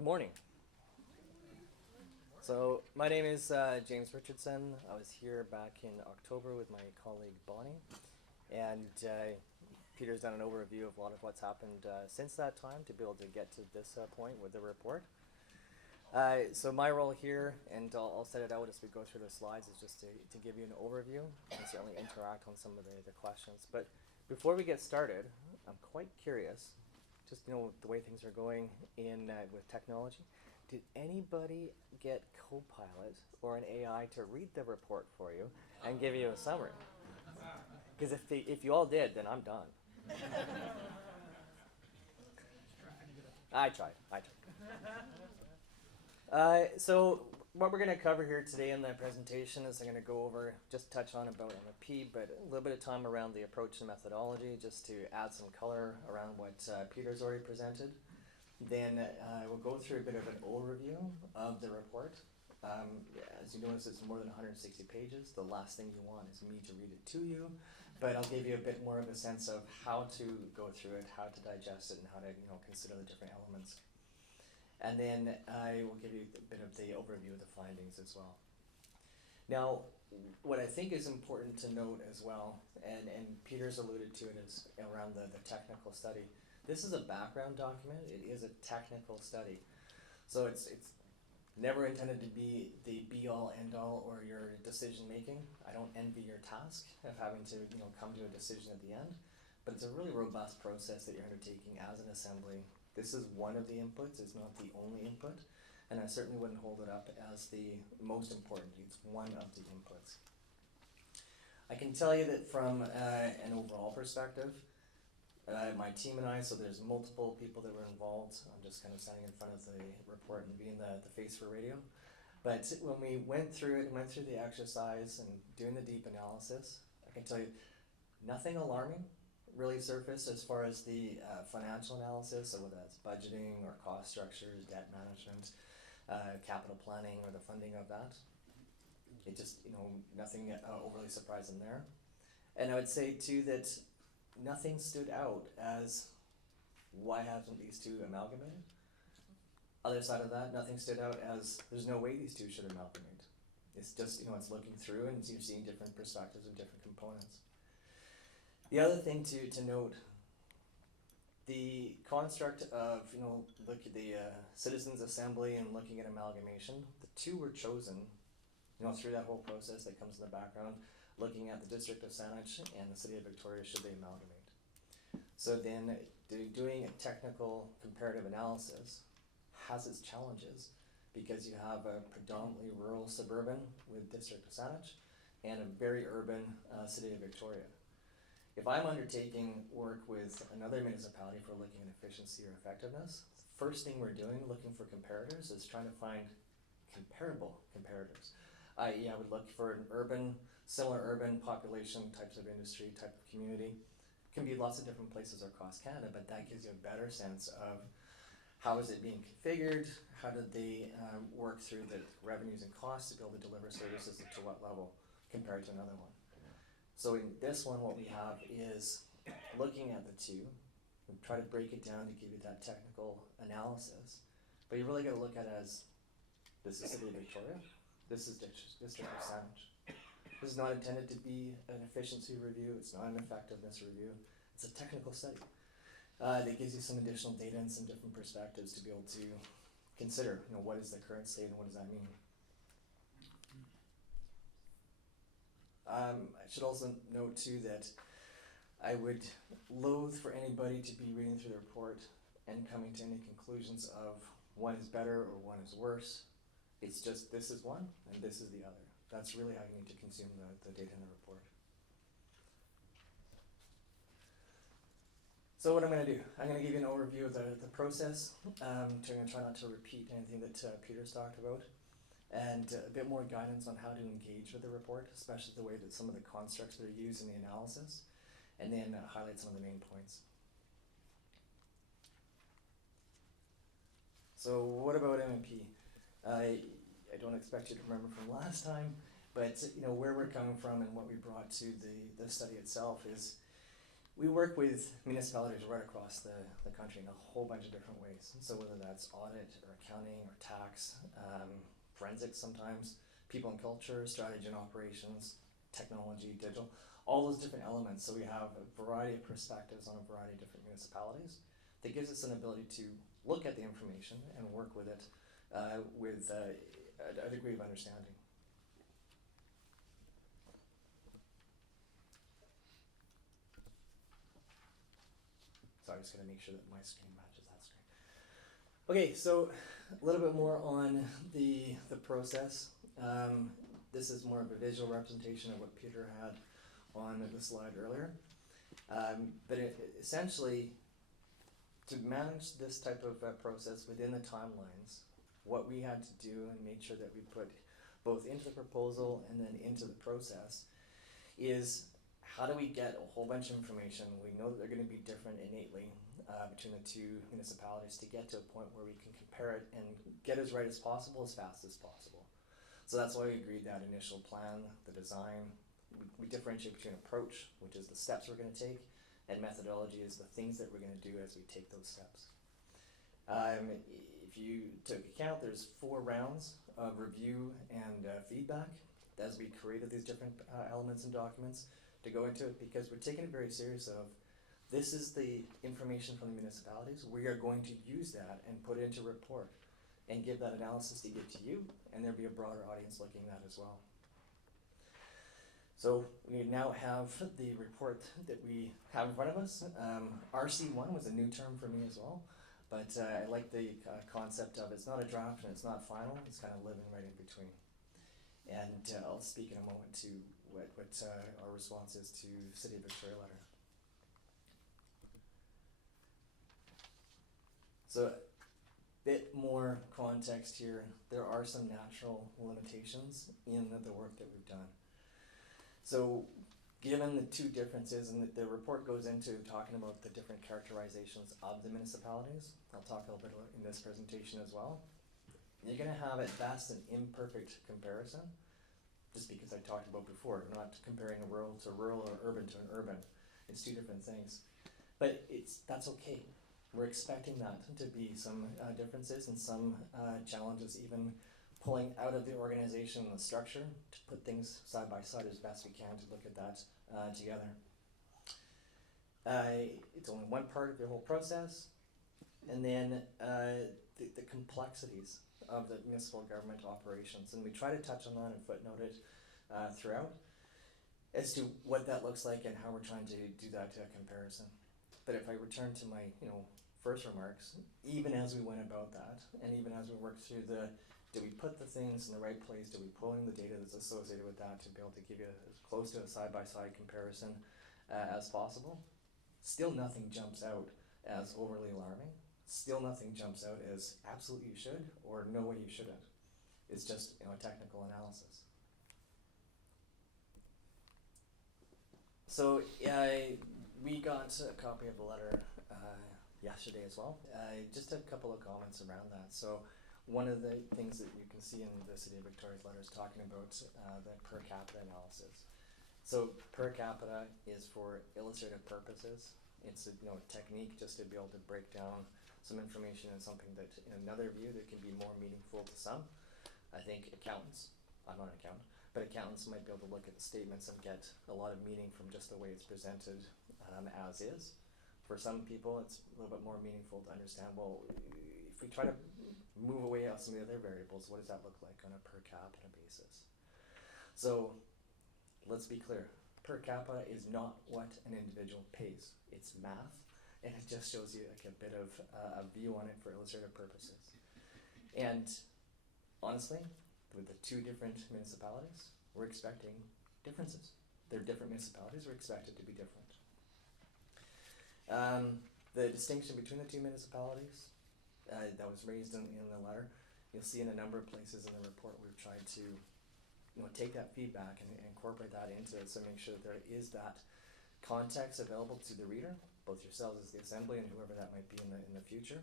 Good morning. So my name is James Richardson. I was here back in October with my colleague Bonnie, and Peter's done an overview of a lot of what's happened since that time to be able to get to this point with the report. So my role here, and I'll set it out as we go through the slides, is just to give you an overview and certainly interact on some of the questions. But before we get started, I'm quite curious, just the way things are going in with technology. Did anybody get Copilot or an AI to read the report for you and give you a summary? Because if you all did, then I'm done. I tried. So what we're going to cover here today in the presentation is I'm going to go over, just touch on about MNP, but a little bit of time around the approach and methodology, just to add some color around what Peter's already presented. Then we'll go through a bit of an overview of the report. As you notice, it's more than 160 pages. The last thing you want is me to read it to you, but I'll give you a bit more of a sense of how to go through it, how to digest it, and how to consider the different elements. And then I will give you a bit of the overview of the findings as well. Now, what I think is important to note as well, and Peter's alluded to it, is around the technical study. This is a background document. It is a technical study. So it's never intended to be the be-all, end-all, or your decision-making. I don't envy your task of having to come to a decision at the end, but it's a really robust process that you're undertaking as an assembly. This is one of the inputs. It's not the only input, and I certainly wouldn't hold it up as the most important. It's one of the inputs. I can tell you that from an overall perspective, my team and I, so there's multiple people that were involved. I'm just kind of standing in front of the report and being the face for radio. But when we went through it and went through the exercise and doing the deep analysis, I can tell you nothing alarming really surfaced as far as the financial analysis, so whether that's budgeting or cost structures, debt management, capital planning, or the funding of that. It just, nothing overly surprising there. And I would say too that nothing stood out as why haven't these two amalgamated? Other side of that, nothing stood out as there's no way these two should amalgamate. It's just, it's looking through and you're seeing different perspectives and different components. The other thing to note, the construct of, look at the Citizens Assembly and looking at amalgamation, the two were chosen, through that whole process that comes in the background, looking at the District of Saanich and the City of Victoria, should they amalgamate. So then doing a technical comparative analysis has its challenges because you have a predominantly rural suburban with District of Saanich and a very urban City of Victoria. If I'm undertaking work with another municipality for looking at efficiency or effectiveness, the first thing we're doing, looking for comparators, is trying to find comparable comparators. I.e., I would look for an similar urban population, types of industry, type of community. It can be lots of different places across Canada, but that gives you a better sense of how is it being configured, how did they work through the revenues and costs to be able to deliver services to what level compared to another one. So in this one, what we have is looking at the two, and try to break it down to give you that technical analysis, but you really got to look at it as, this is City of Victoria, this is District of Saanich. This is not intended to be an efficiency review, it's not an effectiveness review, it's a technical study that gives you some additional data and some different perspectives to be able to consider, what is the current state and what does that mean. I should also note too that I would loathe for anybody to be reading through the report and coming to any conclusions of one is better or one is worse. It's just this is one and this is the other. That's really how you need to consume the data in the report. So what I'm going to do, I'm going to give you an overview of the process. I'm going to try not to repeat anything that Peter's talked about, and a bit more guidance on how to engage with the report, especially the way that some of the constructs that are used in the analysis, and then highlight some of the main points. So what about MNP? I don't expect you to remember from last time, but where we're coming from and what we brought to the study itself is We work with municipalities right across the country in a whole bunch of different ways. So whether that's audit or accounting or tax, forensics sometimes, people and culture, strategy and operations, technology, digital, all those different elements. So we have a variety of perspectives on a variety of different municipalities that gives us an ability to look at the information and work with it with a degree of understanding. So I'm just going to make sure that my screen matches that screen. Okay, so a little bit more on the process. This is more of a visual representation of what Peter had on the slide earlier. But essentially, to manage this type of process within the timelines, what we had to do and make sure that we put both into the proposal and then into the process is how do we get a whole bunch of information? We know that they're going to be different innately between the two municipalities to get to a point where we can compare it and get as right as possible as fast as possible. So that's why we agreed that initial plan, the design, we differentiate between approach, which is the steps we're going to take, and methodology is the things that we're going to do as we take those steps. If you took account, there's 4 rounds of review and feedback as we created these different elements and documents to go into it, because we're taking it very serious of this is the information from the municipalities. We are going to use that and put it into a report and give that analysis to give to you, and there'll be a broader audience looking at that as well. So we now have the report that we have in front of us. RC1 was a new term for me as well, but I like the concept of it's not a draft and it's not final, it's kind of living right in between. And I'll speak in a moment to what our response is to City of Victoria letter. So a bit more context here. There are some natural limitations in the work that we've done. So given the 2 differences, and the report goes into talking about the different characterizations of the municipalities, I'll talk a little bit in this presentation as well. You're going to have at best an imperfect comparison, just because I talked about before, we're not comparing a rural to rural or urban to an urban. It's 2 different things. But that's okay. We're expecting that to be some differences and some challenges, even pulling out of the organization and the structure to put things side by side as best we can to look at that together. It's only one part of the whole process. And then the complexities of the municipal government operations. And we try to touch on that and footnote it throughout as to what that looks like and how we're trying to do that comparison. But if I return to my first remarks, even as we went about that, and even as we worked through do we put the things in the right place, do we pull in the data that's associated with that to be able to give you as close to a side-by-side comparison as possible, still nothing jumps out as overly alarming. Still nothing jumps out as absolutely you should or no way you shouldn't. It's just a technical analysis. So we got a copy of the letter yesterday as well. Just a couple of comments around that. So one of the things that you can see in the City of Victoria's letter is talking about the per capita analysis. So per capita is for illustrative purposes. It's a technique just to be able to break down some information in something that in another view that can be more meaningful to some. I think accountants, I'm not an accountant, but accountants might be able to look at the statements and get a lot of meaning from just the way it's presented as is. For some people, it's a little bit more meaningful to understand, well, if we try to move away on some of the other variables, what does that look like on a per capita basis? So let's be clear, per capita is not what an individual pays. It's math, and it just shows you like a bit of a view on it for illustrative purposes. And honestly, with the 2 different municipalities, we're expecting differences. They're different municipalities, we're expected to be different. The distinction between the 2 municipalities that was raised in the letter, you'll see in a number of places in the report we've tried to take that feedback and incorporate that into it, so make sure that there is that context available to the reader, both yourselves as the assembly and whoever that might be in the future.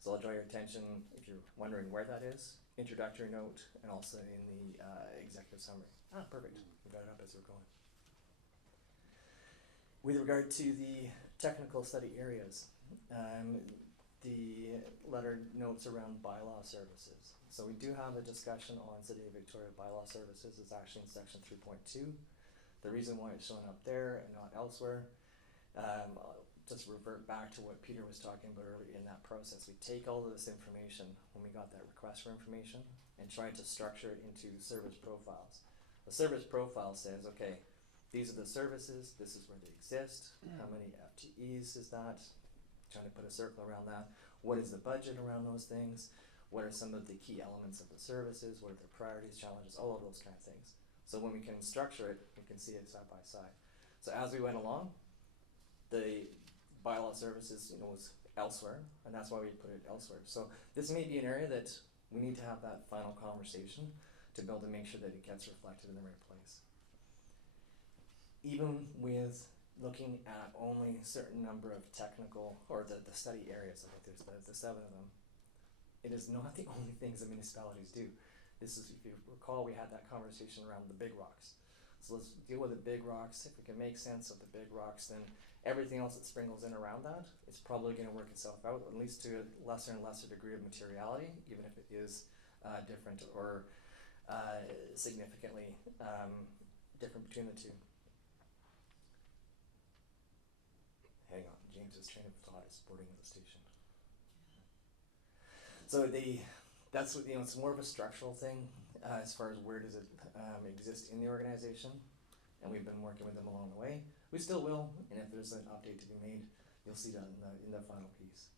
So I'll draw your attention, if you're wondering where that is, introductory note, and also in the executive summary. Perfect, we got it up as we're going. With regard to the technical study areas, the letter notes around bylaw services. So we do have a discussion on City of Victoria bylaw services. It's actually in section 3.2. The reason why it's showing up there and not elsewhere, I'll just revert back to what Peter was talking about earlier in that process. We take all of this information when we got that request for information and try to structure it into service profiles. The service profile says, okay, these are the services, this is where they exist, how many FTEs is that, trying to put a circle around that, what is the budget around those things, what are some of the key elements of the services, what are their priorities, challenges, all of those kind of things. So when we can structure it, we can see it side by side. So as we went along, the bylaw services, was elsewhere, and that's why we put it elsewhere. So this may be an area that we need to have that final conversation to be able to make sure that it gets reflected in the right place. Even with looking at only a certain number of technical, or the study areas, I think there's the 7 of them, it is not the only things that municipalities do. This is, if you recall, we had that conversation around the big rocks. So let's deal with the big rocks. If we can make sense of the big rocks, then everything else that sprinkles in around that is probably going to work itself out, at least to a lesser and lesser degree of materiality, even if it is different or significantly different between the two. Hang on, James's train of thought is boarding at the station. So that's what, it's more of a structural thing as far as where does it exist in the organization, and we've been working with them along the way. We still will, and if there's an update to be made, you'll see that in the final piece.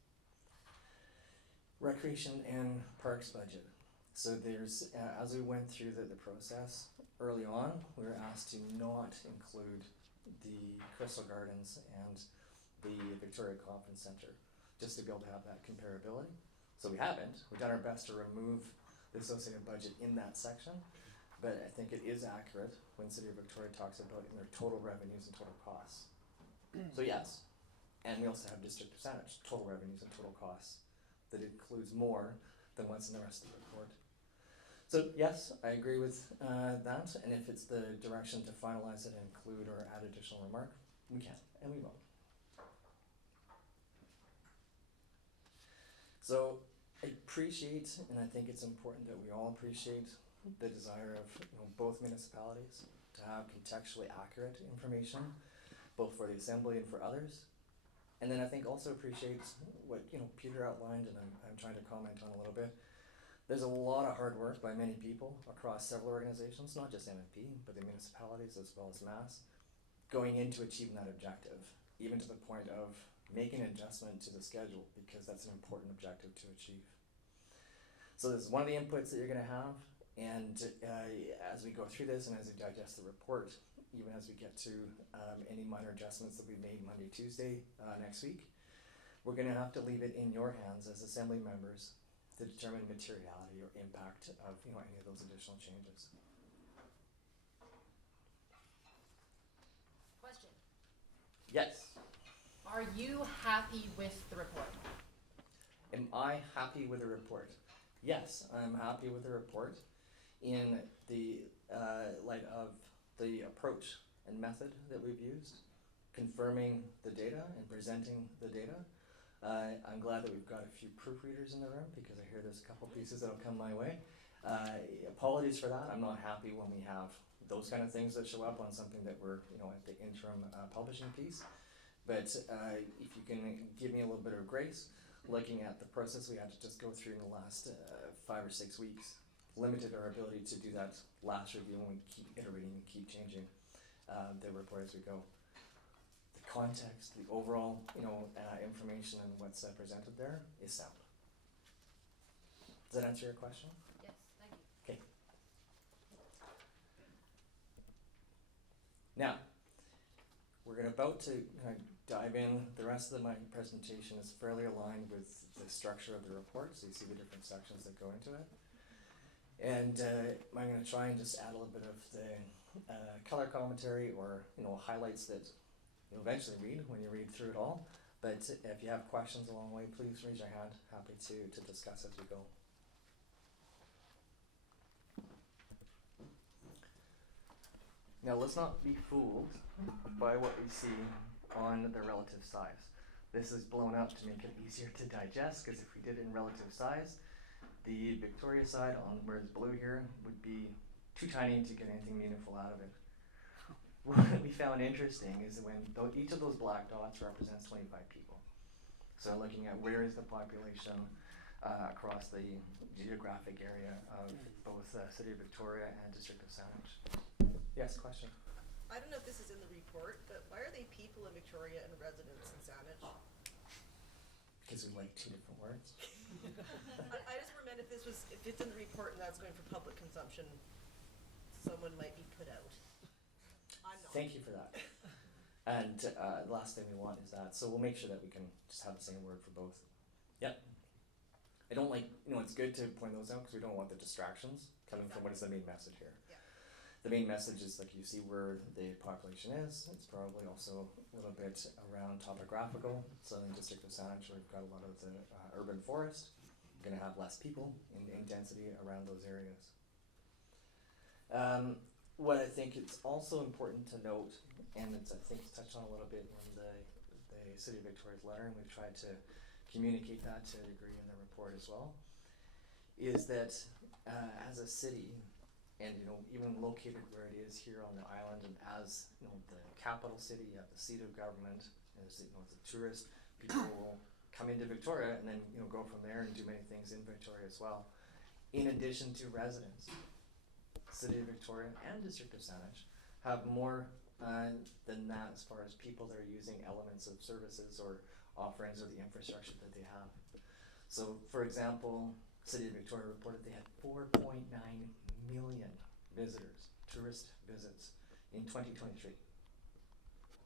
Recreation and parks budget. So there's, as we went through the process, early on, we were asked to not include the Crystal Gardens and the Victoria Conference Centre, just to be able to have that comparability. So we haven't. We've done our best to remove the associated budget in that section, but I think it is accurate when City of Victoria talks about in their total revenues and total costs. So yes, and we also have district percentage, total revenues and total costs, that includes more than what's in the rest of the report. So yes, I agree with that, and if it's the direction to finalize it and include or add additional remark, we can, and we will. So I appreciate, and I think it's important that we all appreciate the desire of both municipalities to have contextually accurate information, both for the Assembly and for others. And then I think also appreciate what Peter outlined, and I'm trying to comment on a little bit. There's a lot of hard work by many people across several organizations, not just MNP, but the municipalities as well as Mass, going into achieving that objective, even to the point of making an adjustment to the schedule, because that's an important objective to achieve. So this is one of the inputs that you're going to have, and as we go through this and as we digest the report, even as we get to any minor adjustments that we made Monday, Tuesday next week, we're going to have to leave it in your hands as Assembly members to determine materiality or impact of any of those additional changes. Question. Yes. Are you happy with the report? Am I happy with the report? Yes, I'm happy with the report in the light of the approach and method that we've used, confirming the data and presenting the data. I'm glad that we've got a few proofreaders in the room, because I hear there's a couple pieces that'll come my way. Apologies for that. I'm not happy when we have those kind of things that show up on something that we're at the interim publishing piece. But if you can give me a little bit of grace, looking at the process we had to just go through in the last 5 or 6 weeks, limited our ability to do that last review when we keep iterating and keep changing the report as we go. The context, the overall information and what's presented there is sound. Does that answer your question? Yes, thank you. Okay. Now, we're about to dive in. The rest of my presentation is fairly aligned with the structure of the report, so you see the different sections that go into it. And I'm going to try and just add a little bit of the color commentary or highlights that you'll eventually read when you read through it all. But if you have questions along the way, please raise your hand. Happy to discuss as we go. Now let's not be fooled by what we see on the relative size. This is blown up to make it easier to digest, because if we did it in relative size, the Victoria side, on where it's blue here, would be too tiny to get anything meaningful out of it. What we found interesting is when each of those black dots represents 25 people. So looking at where is the population across the geographic area of both City of Victoria and District of Saanich. Yes, question? I don't know if this is in the report, but why are they people in Victoria and residents in Saanich? Because we like two different words. I just meant if it's in the report and that's going for public consumption, someone might be put out. I'm not. Thank you for that. And the last thing we want is that, so we'll make sure that we can just have the same word for both. Yep. I don't like, it's good to point those out because we don't want the distractions coming from what is the main message here. Yeah. The main message is, like, you see where the population is. It's probably also a little bit around topographical. So in the District of Saanich, we've got a lot of the urban forest. We're going to have less people in density around those areas. What I think it's also important to note, and I think it's touched on a little bit in the City of Victoria's letter, and we've tried to communicate that to a degree in the report as well, is that as a city, and even located where it is here on the island, and as the capital city, you have the seat of government, as a tourist, people will come into Victoria and then go from there and do many things in Victoria as well. In addition to residents, City of Victoria and District of Saanich have more than that as far as people that are using elements of services or offerings or the infrastructure that they have. So, for example, City of Victoria reported they had 4.9 million visitors, tourist visits in 2023.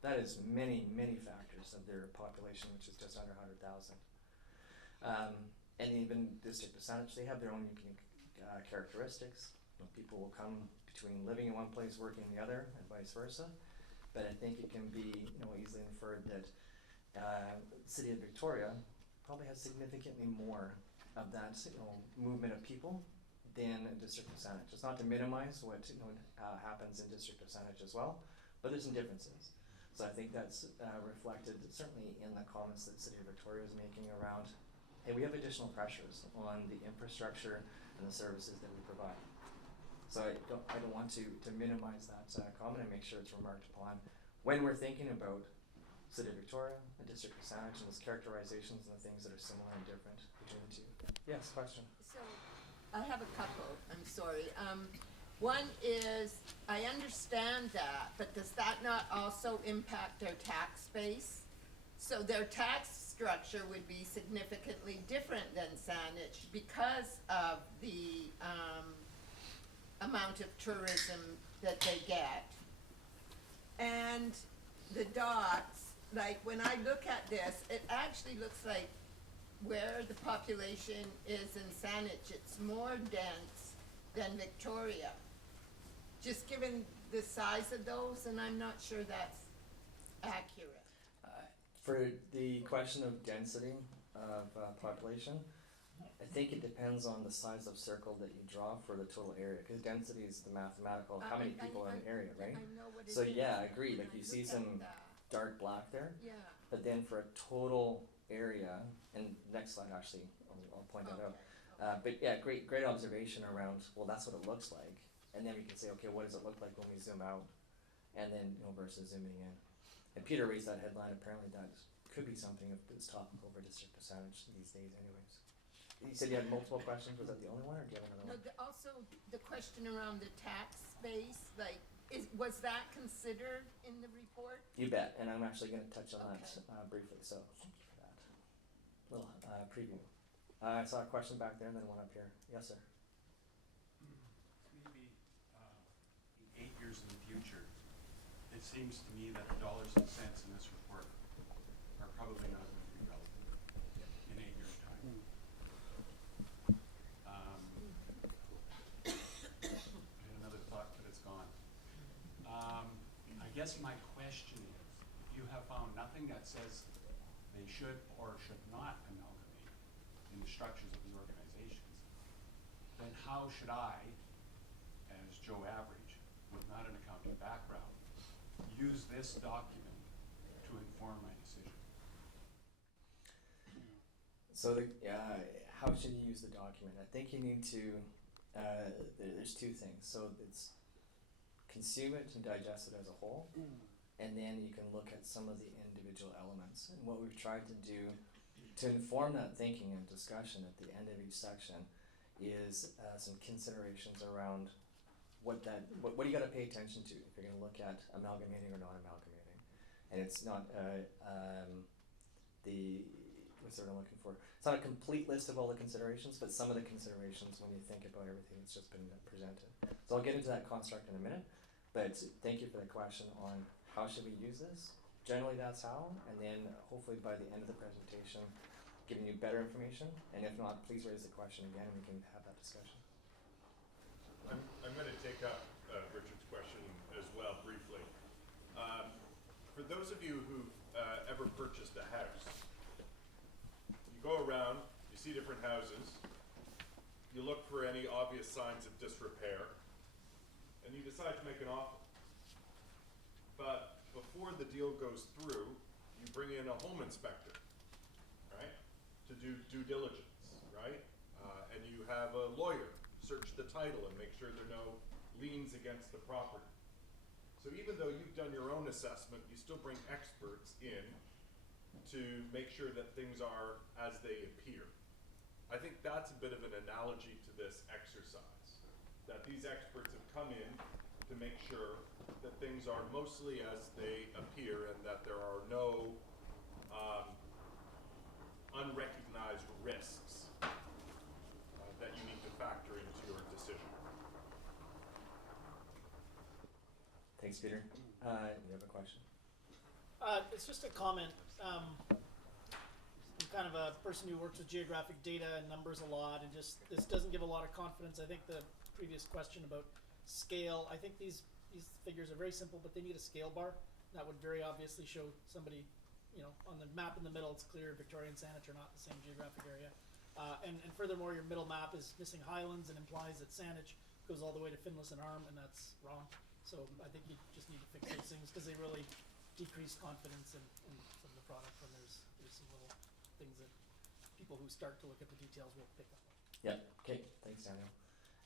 That is many, many factors of their population, which is just under 100,000. And even District of Saanich, they have their own unique characteristics. People will come between living in one place, working in the other, and vice versa. But I think it can be easily inferred that City of Victoria probably has significantly more of that movement of people than District of Saanich. It's not to minimize what happens in District of Saanich as well, but there's some differences. So I think that's reflected certainly in the comments that City of Victoria is making around, hey, we have additional pressures on the infrastructure and the services that we provide. So I don't want to minimize that comment and make sure it's remarked upon when we're thinking about City of Victoria and District of Saanich and those characterizations and the things that are similar and different between the two. Yes, question? So, I have a couple, I'm sorry. One is, I understand that, but does that not also impact their tax base? So their tax structure would be significantly different than Saanich because of the amount of tourism that they get. And the dots, like when I look at this, it actually looks like where the population is in Saanich, it's more dense than Victoria. Just given the size of those, and I'm not sure that's accurate. For the question of density of population, I think it depends on the size of circle that you draw for the total area, because density is the mathematical, how many people are in the area, right? I know what it So is, yeah, I but agree, when like you I see look some at that, dark black there, yeah, but then for a total area, and next slide actually, I'll point that out. But yeah, great observation around, well, that's what it looks like. And then we can say, okay, what does it look like when we zoom out? And then, versus zooming in. And Peter raised that headline, apparently that could be something that's topical for District of Saanich these days anyways. You said you had multiple questions, was that the only one, or do you have another no, one? also the question around the tax base, like, was that considered in the report? You bet, and I'm actually gonna touch on that Okay. briefly, so thank you for that. Little preview. I saw a question back there and then one up here. Yes, sir. Maybe in 8 years in the future, it seems to me that the dollars and cents in this report are probably not going to be relevant in 8 years' time. I had another thought, but it's gone. I guess my question is, if you have found nothing that says they should or should not amalgamate in the structures of the organizations, then how should I, as Joe Average, with not an accounting background, use this document to to inform my decision? So how should you use the document? I think you need to, there's two things. So it's consume it and digest it as a whole, and then you can look at some of the individual elements. And what we've tried to do to inform that thinking and discussion at the end of each section is some considerations around what do you got to pay attention to if you're going to look at amalgamating or non-amalgamating. And it's not what's the word I'm looking for? It's not a complete list of all the considerations, but some of the considerations when you think about everything that's just been presented. So I'll get into that construct in a minute, but thank you for the question on how should we use this. Generally that's how, and then hopefully by the end of the presentation, giving you better information, and if not, please raise the question again and we can have that discussion. I'm going to take up Richard's question as well briefly. For those of you who've ever purchased a house, you go around, you see different houses, you look for any obvious signs of disrepair, and you decide to make an offer. But before the deal goes through, you bring in a home inspector, right, to do due diligence, right? And you have a lawyer search the title and make sure there are no liens against the property. So even though you've done your own assessment, you still bring experts in to make sure that things are as they appear. I think that's a bit of an analogy to this exercise, that these experts have come in to make sure that things are mostly as they appear and that there are no unrecognized risks that you need to factor into your decision. Thanks, Peter. You have a question? It's just a comment. I'm kind of a person who works with geographic data and numbers a lot, and just this doesn't give a lot of confidence. I think the previous question about scale, I think these figures are very simple, but they need a scale bar. That would very obviously show somebody, on the map in the middle, it's clear Victoria and Saanich are not the same geographic area. And furthermore, your middle map is missing Highlands and implies that Saanich goes all the way to Finlayson Arm, and that's wrong. So I think you just need to fix those things because they really decrease confidence in some of the product when there's some little things that people who start to look at the details will pick up on. Yeah, okay, thanks Daniel.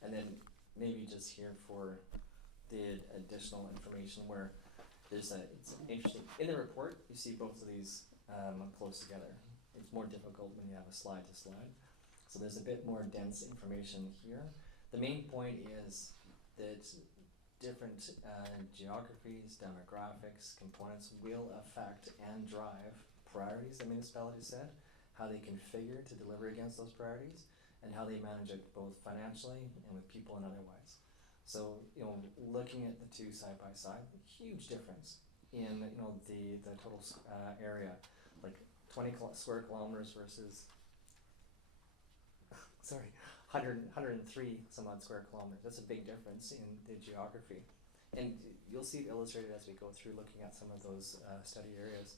And then maybe just here for the additional information where it's interesting, in the report you see both of these close together. It's more difficult when you have a slide to slide. So there's a bit more dense information here. The main point is that different geographies, demographics, components will affect and drive priorities the municipality set, how they configure to deliver against those priorities, and how they manage it both financially and with people and otherwise. So, looking at the two side by side, huge difference in, the total area, like 20 square kilometers versus, 103 some odd square kilometers. That's a big difference in the geography. And you'll see it illustrated as we go through looking at some of those study areas.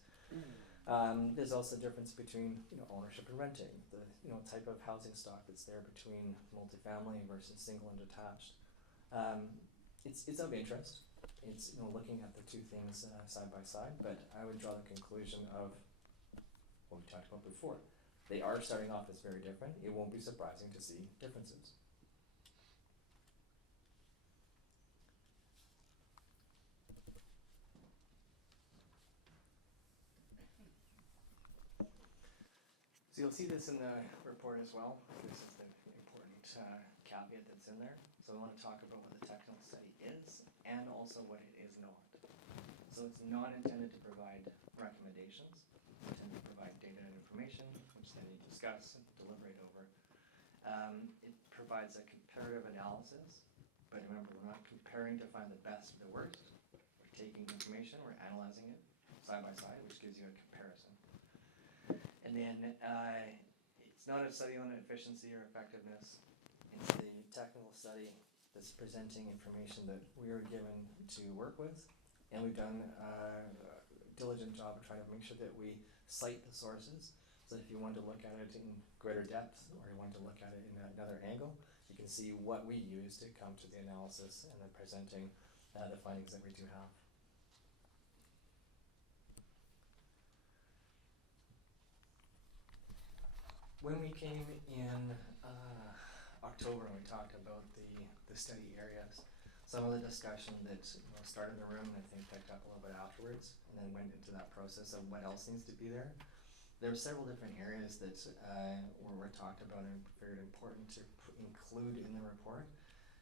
There's also a difference between ownership and renting, the type of housing stock that's there between multifamily versus single and detached. It's of interest. It's looking at the two things side by side, but I would draw the conclusion of what we talked about before. They are starting off as very different. It won't be surprising to see differences. So you'll see this in the report as well. This is the important caveat that's in there. So I want to talk about what the technical study is and also what it is not. So it's not intended to provide recommendations. It's intended to provide data and information, which then you discuss and deliberate over. It provides a comparative analysis, but remember, we're not comparing to find the best or the worst. We're taking information, we're analyzing it side by side, which gives you a comparison. And then it's not a study on efficiency or effectiveness. It's the technical study that's presenting information that we are given to work with, and we've done a diligent job of trying to make sure that we cite the sources. So if you want to look at it in greater depth, or you want to look at it in another angle, you can see what we use to come to the analysis and then presenting the findings that we do have. When we came in October, we talked about the study areas. Some of the discussion that started in the room, and I think picked up a little bit afterwards, and then went into that process of what else needs to be there. There were several different areas that were talked about and figured important to include in the report,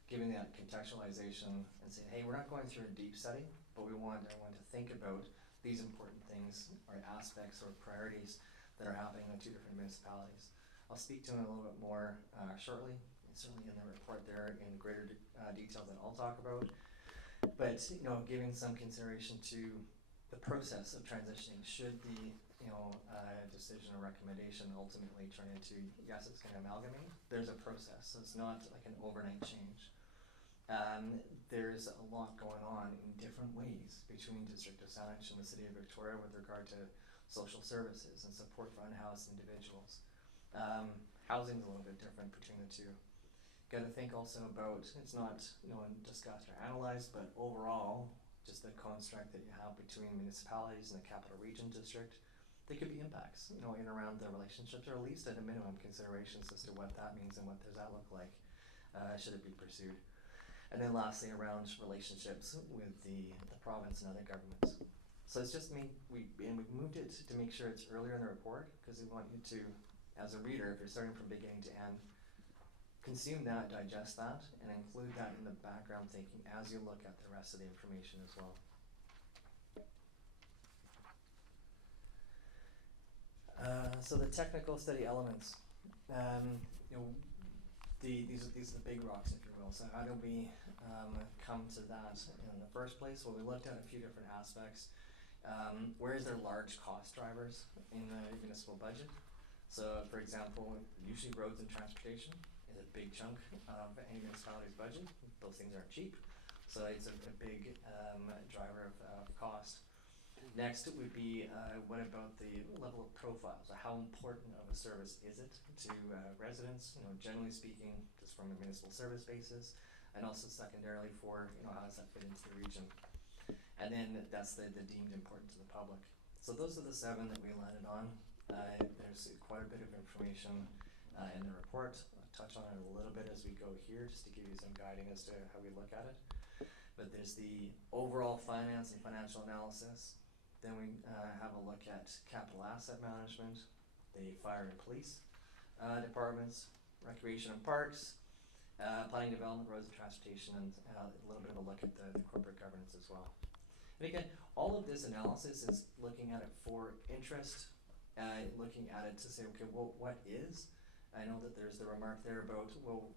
giving that contextualization and saying, hey, we're not going through a deep study, but we want everyone to think about these important things or aspects or priorities that are happening in 2 different municipalities. I'll speak to it a little bit more shortly. It's certainly in the report there in greater detail that I'll talk about. But giving some consideration to the process of transitioning, should the decision or recommendation ultimately turn into yes, it's going to amalgamate. There's a process, so it's not like an overnight change. There's a lot going on in different ways between District of Saanich and the City of Victoria with regard to social services and support for unhoused individuals. Housing's a little bit different between the two. Got to think also about, it's not discussed or analyzed, but overall, just the construct that you have between municipalities and the Capital Region District, there could be impacts, in and around the relationships, or at least at a minimum considerations as to what that means and what does that look like, should it be pursued. And then lastly, around relationships with the province and other governments. So it's just we've moved it to make sure it's earlier in the report, because we want you to, as a reader, if you're starting from beginning to end, consume that, digest that, and include that in the background thinking as you look at the rest of the information as well. So the technical study elements, these are the big rocks, if you will. So how do we come to that in the first place? Well, we looked at a few different aspects. Where is there large cost drivers in the municipal budget? So, for example, usually roads and transportation is a big chunk of any municipality's budget. Those things aren't cheap, so it's a big driver of cost. Next would be what about the level of profile? So how important of a service is it to residents, generally speaking, just from a municipal service basis, and also secondarily for, how does that fit into the region? And then that's the deemed important to the public. So those are the 7 that we landed on. There's quite a bit of information in the report. I'll touch on it a little bit as we go here, just to give you some guiding as to how we look at it. But there's the overall finance and financial analysis. Then we have a look at capital asset management, the fire and police departments, recreation and parks, planning development, roads and transportation, and a little bit of a look at the corporate governance as well. And again, all of this analysis is looking at it for interest, looking at it to say, okay, well, what is? I know that there's the remark there about, well,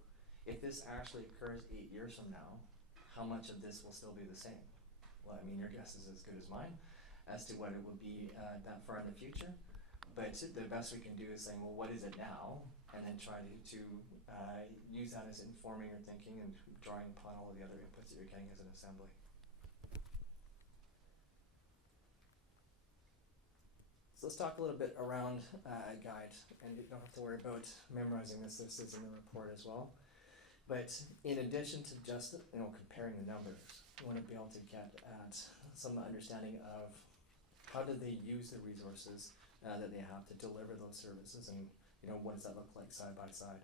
if this actually occurs 8 years from now, how much of this will still be the same? Well, I mean, your guess is as good as mine as to what it will be that far in the future. But the best we can do is saying, well, what is it now? And then try to use that as informing your thinking and drawing upon all of the other inputs that you're getting as an assembly. So let's talk a little bit around a guide, and you don't have to worry about memorizing this. This is in the report as well. But in addition to just comparing the numbers, you want to be able to get at some understanding of how do they use the resources that they have to deliver those services, and what does that look like side by side.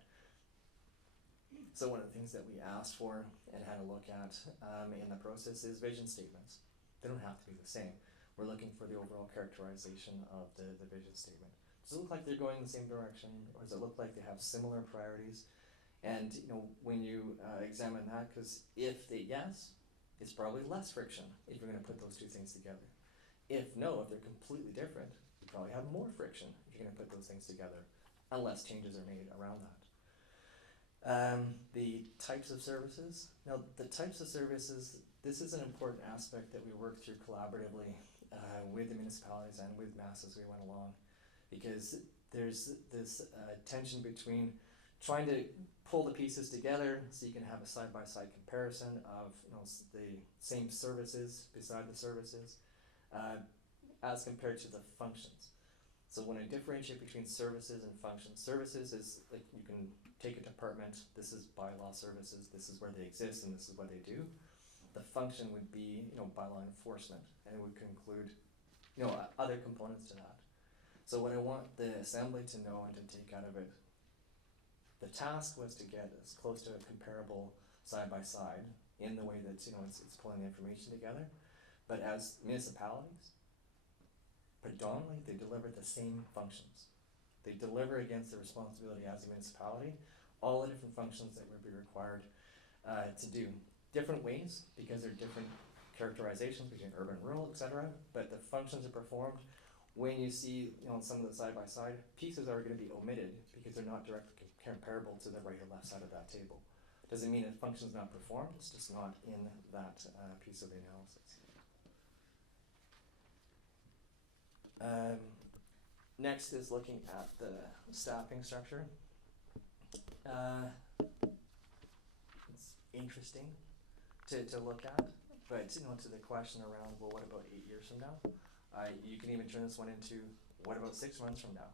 So one of the things that we asked for and had a look at in the process is vision statements. They don't have to be the same. We're looking for the overall characterization of the vision statement. Does it look like they're going in the same direction, or does it look like they have similar priorities? And when you examine that, because if yes, it's probably less friction if you're going to put those two things together. If they're completely different, you probably have more friction if you're going to put those things together, unless changes are made around that. The types of services. Now, the types of services, this is an important aspect that we work through collaboratively with the municipalities and with Mass as we went along, because there's this tension between trying to pull the pieces together so you can have a side-by-side comparison of the same services beside the services as compared to the functions. So when I differentiate between services and functions, services is like you can take a department, this is bylaw services, this is where they exist and this is what they do. The function would be bylaw enforcement, and it would include other components to that. So what I want the assembly to know and to take out of it, the task was to get as close to a comparable side by side in the way that, you know, it's pulling the information together. But as municipalities, predominantly they deliver the same functions. They deliver against the responsibility as a municipality, all the different functions that would be required to do. Different ways, because there are different characterizations between urban, rural, etc. But the functions are performed. When you see, you know, some of the side-by-side pieces are going to be omitted because they're not directly comparable to the right or left side of that table. Doesn't mean a function's not performed, it's just not in that piece of the analysis. Next is looking at the staffing structure. It's interesting to look at, but you know, to the question around, well, what about 8 years from now? You can even turn this one into, what about 6 months from now?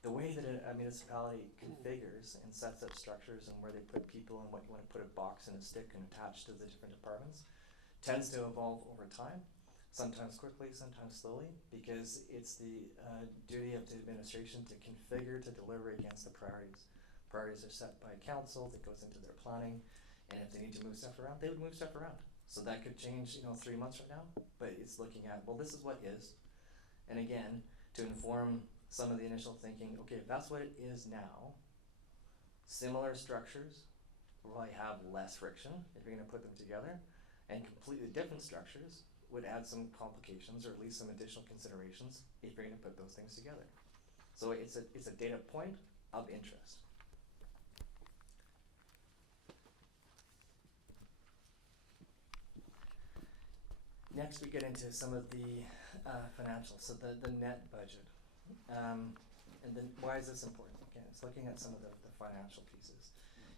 The way that a municipality configures and sets up structures and where they put people and what you want to put a box and a stick and attach to the different departments tends to evolve over time, sometimes quickly, sometimes slowly, because it's the duty of the administration to configure, to deliver against the priorities. Priorities are set by council, that goes into their planning, and if they need to move stuff around, they would move stuff around. So that could change, you know, 3 months from now, but it's looking at, well, this is what is. And again, to inform some of the initial thinking, okay, if that's what it is now, similar structures will probably have less friction if you're gonna put them together, and completely different structures would add some complications or at least some additional considerations if you're gonna put those things together. So it's a data point of interest. Next, we get into some of the financials, so the net budget. And then why is this important? Again, it's looking at some of the financial pieces.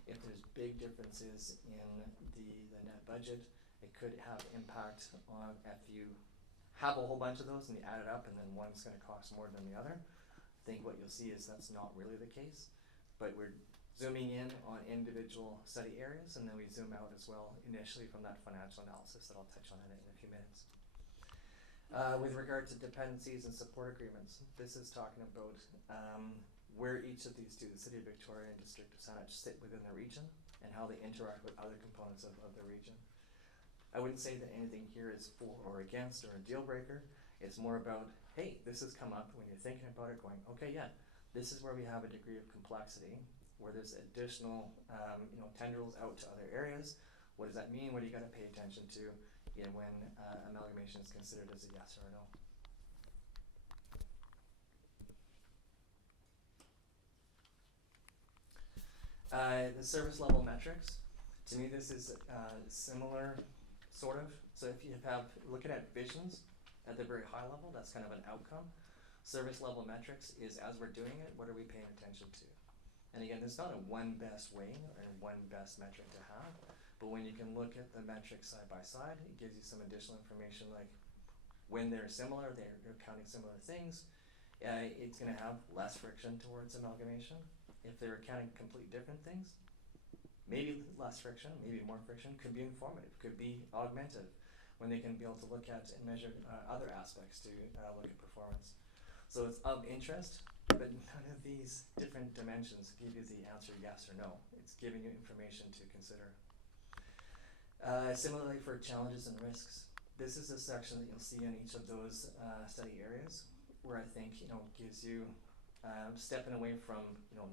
If there's big differences in the net budget, it could have impact on if you have a whole bunch of those and you add it up and then one's gonna cost more than the other. I think what you'll see is that's not really the case, but we're zooming in on individual study areas, and then we zoom out as well initially from that financial analysis that I'll touch on in a few minutes. With regard to dependencies and support agreements, this is talking about where each of these two, the City of Victoria and District of Saanich, sit within the region and how they interact with other components of the region. I wouldn't say that anything here is for or against or a deal breaker. It's more about, hey, this has come up when you're thinking about it, going, okay, yeah, this is where we have a degree of complexity, where there's additional tendrils out to other areas. What does that mean? What do you got to pay attention to when amalgamation is considered as a yes or a no? The service level metrics, to me this is similar, sort of. So if you have, looking at visions at the very high level, that's kind of an outcome. Service level metrics is, as we're doing it, what are we paying attention to? And again, there's not a one best way or one best metric to have, but when you can look at the metrics side by side, it gives you some additional information, like when they're similar, they're counting similar things, it's gonna have less friction towards amalgamation. If they're counting complete different things, maybe less friction, maybe more friction, could be informative, could be augmentative, when they can be able to look at and measure other aspects to look at performance. So it's of interest, but none of these different dimensions give you the answer yes or no. It's giving you information to consider. Similarly for challenges and risks, this is a section that you'll see in each of those study areas, where I think gives you stepping away from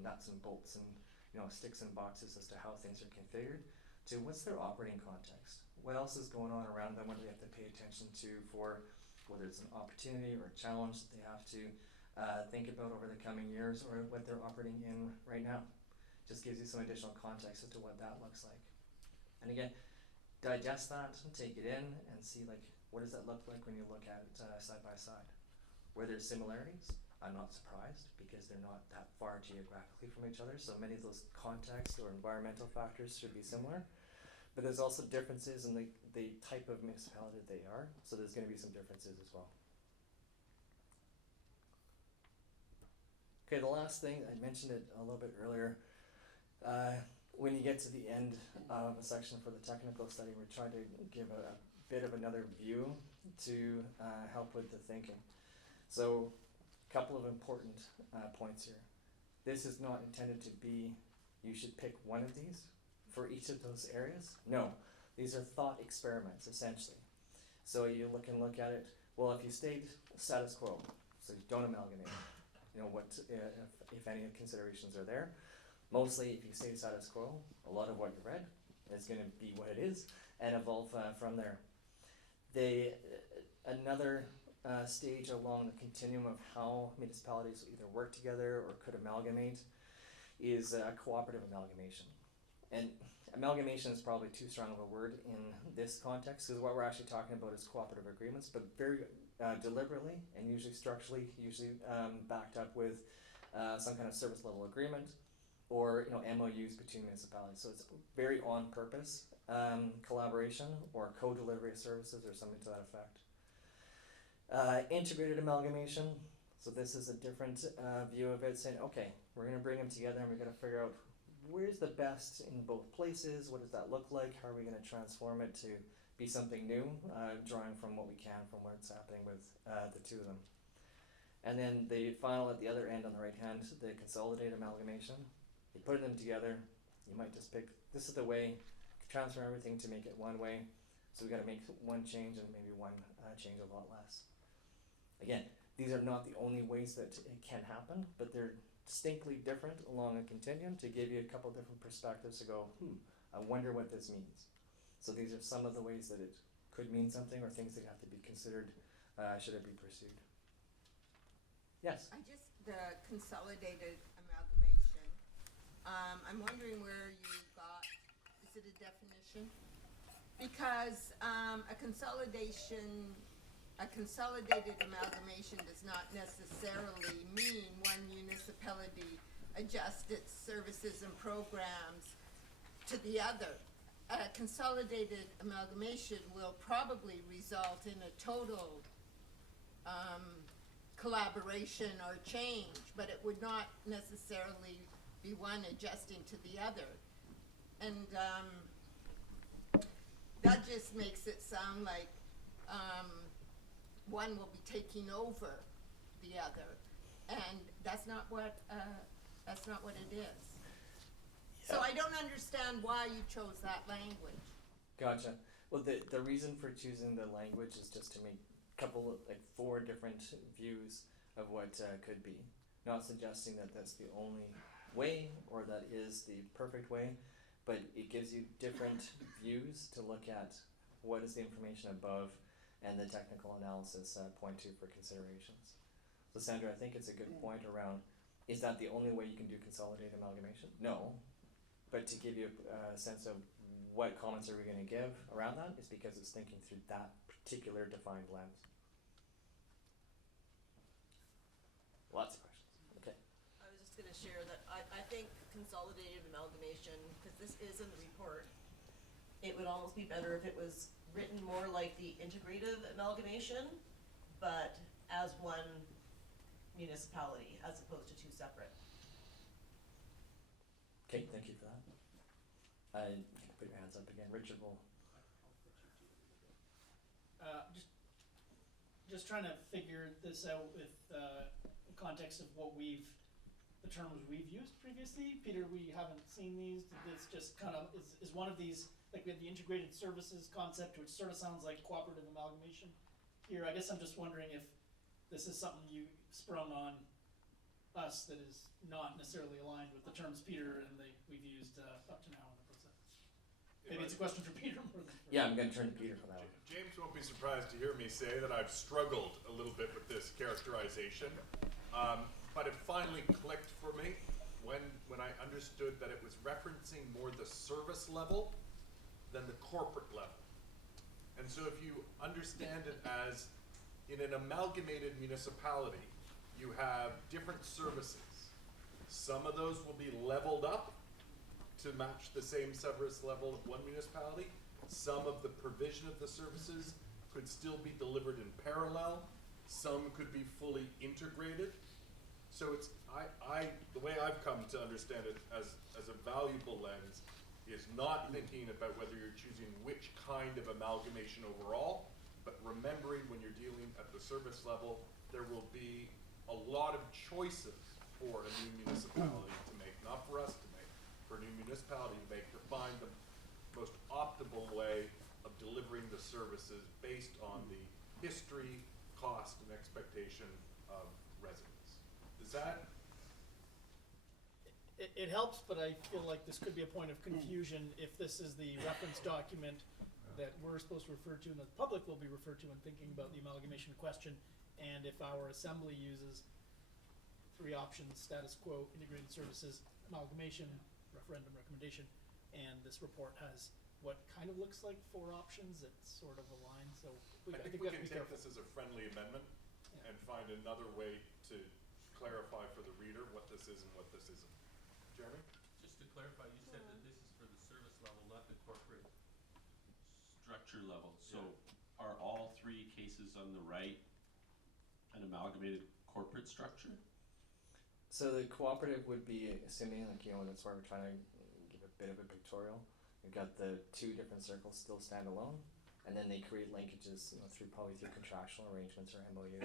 nuts and bolts and sticks and boxes as to how things are configured, to what's their operating context. What else is going on around them? What do they have to pay attention to for whether it's an opportunity or a challenge that they have to think about over the coming years, or what they're operating in right now. Just gives you some additional context as to what that looks like. And again, digest that and take it in and see what does that look like when you look at it side by side. Where there's similarities, I'm not surprised because they're not that far geographically from each other, so many of those context or environmental factors should be similar. But there's also differences in the type of municipality they are, so there's going to be some differences as well. Okay, the last thing, I mentioned it a little bit earlier, when you get to the end of a section for the technical study, we're trying to give a bit of another view to help with the thinking. So Couple of important points here. This is not intended to be, you should pick one of these for each of those areas. No, these are thought experiments, essentially. So you look at it, well, if you stayed status quo, so you don't amalgamate, you know, what, if any considerations are there. Mostly, if you stay status quo, a lot of what you read is going to be what it is and evolve from there. Another stage along the continuum of how municipalities will either work together or could amalgamate is cooperative amalgamation. And amalgamation is probably too strong of a word in this context, because what we're actually talking about is cooperative agreements, but very deliberately and usually structurally, backed up with some kind of service level agreement or MOUs between municipalities. So it's very on purpose collaboration or co-delivery of services or something to that effect. Integrated amalgamation. So this is a different view of it, saying, okay, we're going to bring them together and we're going to figure out where's the best in both places, what does that look like, how are we going to transform it to be something new, drawing from what we can from what's happening with the two of them. And then the final at the other end on the right hand, the consolidated amalgamation. You put them together, you might just pick, this is the way, transfer everything to make it one way, so we got to make one change and maybe one change a lot less. Again, these are not the only ways that it can happen, but they're distinctly different along a continuum to give you a couple different perspectives to go, I wonder what this means. So these are some of the ways that it could mean something or things that have to be considered should it be pursued. Yes? The consolidated amalgamation, I'm wondering where you got, is it a definition? Because a consolidated amalgamation does not necessarily mean one municipality adjusts its services and programs to the other. A consolidated amalgamation will probably result in a total collaboration or change, but it would not necessarily be one adjusting to the other. And that just makes it sound like one will be taking over the other, and that's not what it is. So I don't understand why you chose that language. Gotcha. Well, the reason for choosing the language is just to make a couple of, like, 4 different views of what could be. Not suggesting that that's the only way or that is the perfect way, but it gives you different views to look at what is the information above and the technical analysis point to for considerations. So Sandra, I think it's a good point around, is that the only way you can do consolidated amalgamation? No, but to give you a sense of what comments are we going to give around that is because it's thinking through that particular defined lens. Lots of questions. Okay. I was just gonna share that I think consolidated amalgamation, because this is in the report, it would almost be better if it was written more like the integrative amalgamation, but as one municipality, as opposed to 2 separate. Okay, thank you for that. You can put your hands up again. Richard will. Just trying to figure this out with the context of the terms we've used previously. Peter, we haven't seen these. It's just kind of, is one of these, like we had the integrated services concept, which sort of sounds like cooperative amalgamation. Here, I guess I'm just wondering if this is something you sprung on us that is not necessarily aligned with the terms Peter and we've used up to now in the process. Maybe it's a question for Peter more than for Yeah, I'm going to turn to Peter for that one. James won't be surprised to hear me say that I've struggled a little bit with this characterization, but it finally clicked for me when I understood that it was referencing more the service level than the corporate level. And so if you understand it as in an amalgamated municipality, you have different services. Some of those will be leveled up to match the same service level of one municipality. Some of the provision of the services could still be delivered in parallel. Some could be fully integrated. So it's, the way I've come to understand it as a valuable lens is not thinking about whether you're choosing which kind of amalgamation overall, but remembering when you're dealing at the service level, there will be a lot of choices for a new municipality to make, not for us to make, for a new municipality to make, to find the most optimal way of delivering the services based on the history, cost, and expectation of residents. Is that? It helps, but I feel like this could be a point of confusion if this is the reference document that we're supposed to refer to and the public will be referred to in thinking about the amalgamation question, and if our assembly uses 3 options, status quo, integrated services, amalgamation, referendum recommendation, and this report has what kind of looks like 4 options, it's sort of aligned, so I think we we have to can be take careful. this as a friendly amendment Yeah. and find another way to clarify for the reader what this is and what this isn't. Jeremy? Just to clarify, you said that this is for the service level, not the corporate structure level. So are all 3 cases on the right an amalgamated corporate structure? So the cooperative would be assuming, like, you know, that's why we're trying to give a bit of a pictorial. We've got the 2 different circles still stand alone, and then they create linkages, you know, probably through contractual arrangements or MOUs.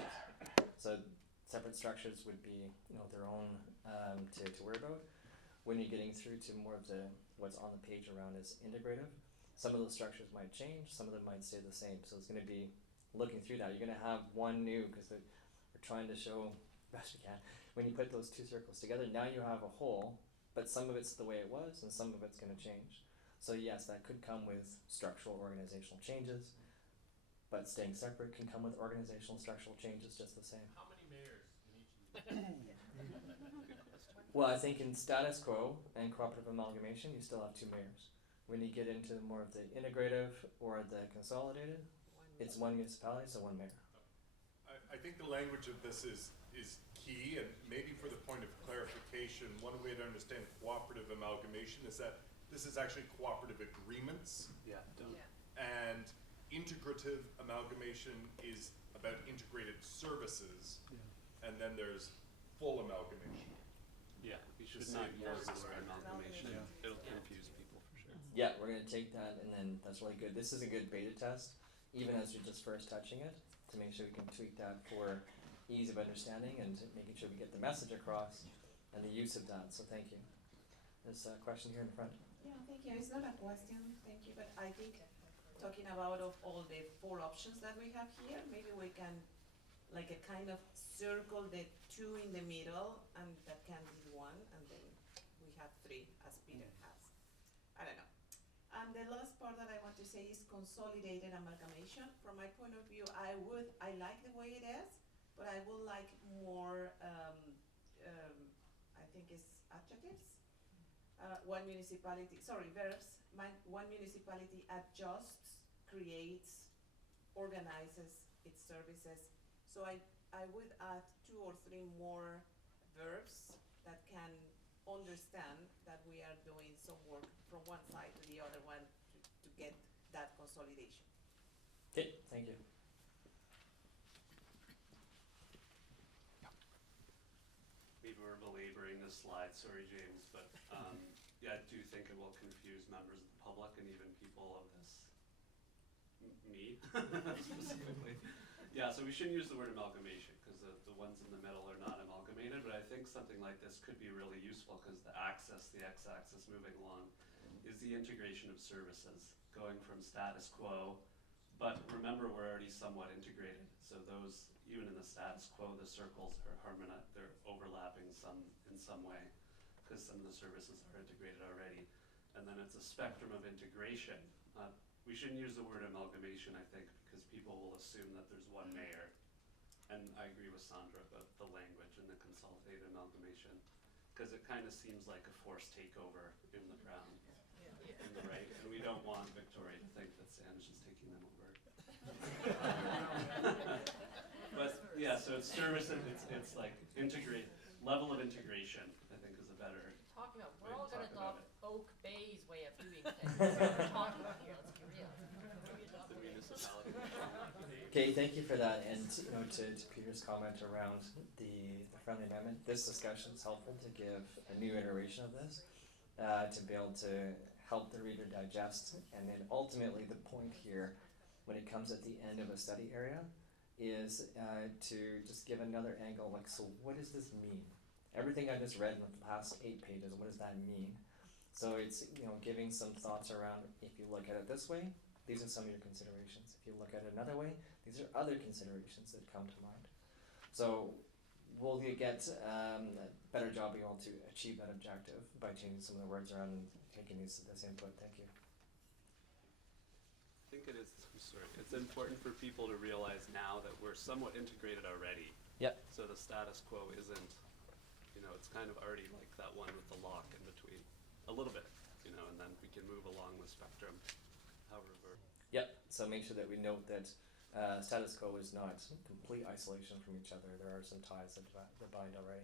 So separate structures would be, you know, their own to worry about. When you're getting through to more of the what's on the page around is integrative, some of those structures might change, some of them might stay the same. So it's going to be looking through that. You're going to have one new, because we're trying to show best we can. When you put those 2 circles together, now you have a whole, but some of it's the way it was, and some of it's going to change. So yes, that could come with structural organizational changes, but staying separate can come with organizational structural changes just the same. How many mayors in each of these? Well, I think in status quo and cooperative amalgamation, you still have 2 mayors. When you get into more of the integrative or the consolidated, it's 1 municipality, so 1 mayor. I think the language of this is key, and maybe for the point of clarification, one way to understand cooperative amalgamation is that this is actually cooperative agreements. Yeah. And integrative amalgamation is about integrated services, and then there's full amalgamation. Yeah, we should Just not say use the more word amalgamation. amalgamation. It'll confuse people for sure. Yeah, we're gonna take that, and then that's really good. This is a good beta test, even as you're just first touching it, to make sure we can tweak that for ease of understanding and making sure we get the message across and the use of that. So thank you. There's a question here in the front. Yeah, thank you. It's not a question, thank you, but I think talking about of all the 4 options that we have here, maybe we can like a kind of circle the 2 in the middle, and that can be 1, and then we have 3 as Peter has. I don't know. And the last part that I want to say is consolidated amalgamation. From my point of view, I like the way it is, but I would like more, I think it's adjectives. One municipality, sorry, verbs. One municipality adjusts, creates, organizes its services. So I would add 2 or 3 more verbs that can understand that we are doing some work from one side to the other one to get that consolidation. Okay, thank you. Maybe we're belaboring this slide, sorry James, but yeah, I do think it will confuse members of the public and even people of this, me specifically. Yeah, so we shouldn't use the word amalgamation, because the ones in the middle are not amalgamated, but I think something like this could be really useful, because the axis, the x-axis moving along, is the integration of services, going from status quo, but remember we're already somewhat integrated, so those, even in the status quo, the circles are they're overlapping in some way, because some of the services are integrated already. And then it's a spectrum of integration. We shouldn't use the word amalgamation, I think, because people will assume that there's 1 mayor. And I agree with Sandra about the language and the consolidated amalgamation, because it kind of seems like a forced takeover in the brown, in the right, and we don't want Victoria to think that Sanj is taking them over. But yeah, so it's services, it's like level of integration, I think is a better. Talking about, we're Way to all gonna talk about adopt Oak Bay's way of doing things. That's what we're talking about here, let's be real. The municipality. Okay, thank you for that, and you know, to Peter's comment around the friendly amendment, this discussion is helpful to give a new iteration of this, to be able to help the reader digest, and then ultimately the point here, when it comes at the end of a study area, is to just give another angle, like, so what does this mean? Everything I just read in the past 8 pages, what does that mean? So it's, giving some thoughts around, if you look at it this way, these are some of your considerations. If you look at it another way, these are other considerations that come to mind. So we'll get a better job being able to achieve that objective by changing some of the words around and taking this input. Thank you. I think it is, I'm sorry, it's important for people to realize now that we're somewhat integrated already. Yep. So the status quo isn't, it's kind of already like that one with the lock in between, a little bit, and then we can move along the spectrum, however. Yep. So make sure that we note that status quo is not complete isolation from each other. There are some ties that bind already.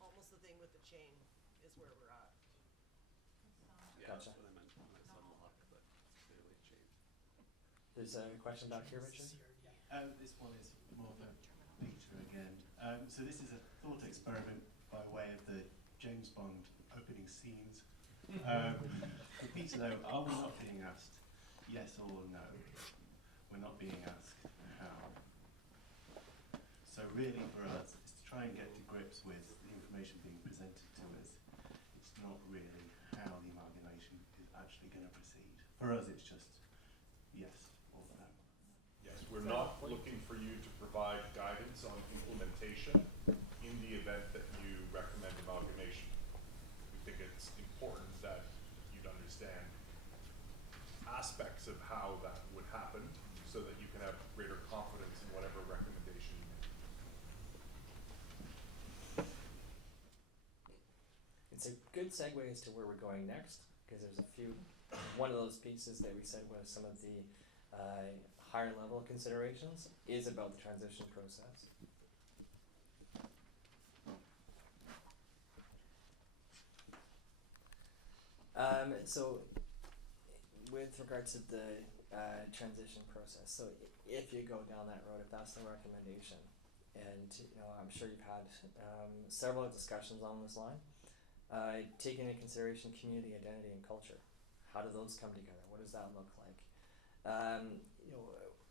Almost the thing with the chain is where we're at. Yeah, Gotcha. that's what I meant when I said lock, but it's clearly a chain. There's a question back here, Richard. This one is more for Peter again. So this is a thought experiment by way of the James Bond opening scenes. For Peter though, are we not being asked yes or no? We're not being asked how. So really for us, it's to try and get to grips with the information being presented to us. It's not really how the amalgamation is actually going to proceed. For us, it's just yes or no. Yes, we're not looking for you to provide guidance on implementation in the event that you recommend amalgamation. We think it's important that you'd understand aspects of how that would happen so that you can have greater confidence in whatever recommendation you make. It's a good segue as to where we're going next, because there's a few. One of those pieces that we said was some of the higher level considerations is about the transition process. So with regards to the transition process, so if you go down that road, if that's the recommendation, and I'm sure you've had several discussions on this line, taking into consideration community identity and culture. How do those come together? What does that look like?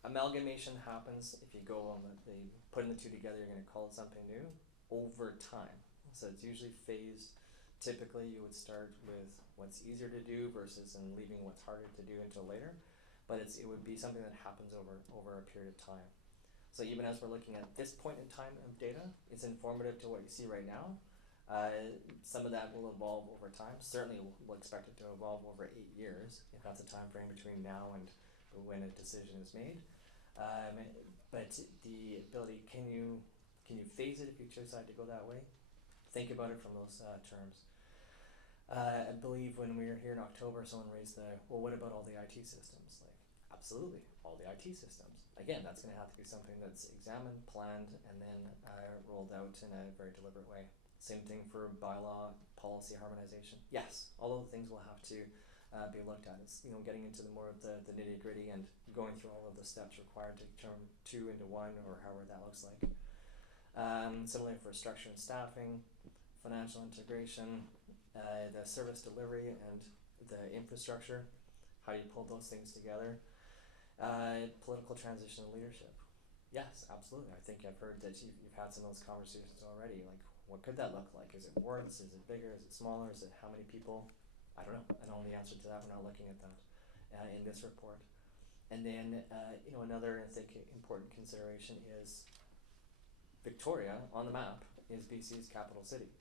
Amalgamation happens if you go on putting the two together, you're going to call it something new over time. So it's usually phased. Typically, you would start with what's easier to do versus and leaving what's harder to do until later. But it would be something that happens over a period of time. So even as we're looking at this point in time of data, it's informative to what you see right now. Some of that will evolve over time. Certainly, we'll expect it to evolve over 8 years, if that's a time frame between now and when a decision is made. But the ability, can you phase it if you decide to go that way? Think about it from those terms. I believe when we were here in October, someone raised what about all the IT systems? Like, absolutely, all the IT systems. Again, that's going to have to be something that's examined, planned, and then rolled out in a very deliberate way. Same thing for bylaw, policy harmonization. Yes, all those things will have to be looked at. It's getting into more of the nitty gritty and going through all of the steps required to turn 2 into 1 or however that looks like. Similarly for structure and staffing, financial integration, the service delivery and the infrastructure. How do you pull those things together? Political transition and leadership. Yes, absolutely. I think I've heard that you've had some of those conversations already. Like, what could that look like? Is it wards? Is it bigger? Is it smaller? Is it how many people? I don't know. I don't know the answer to that. We're not looking at that in this report. And then, another, I think, important consideration is Victoria on the map is BC's capital city.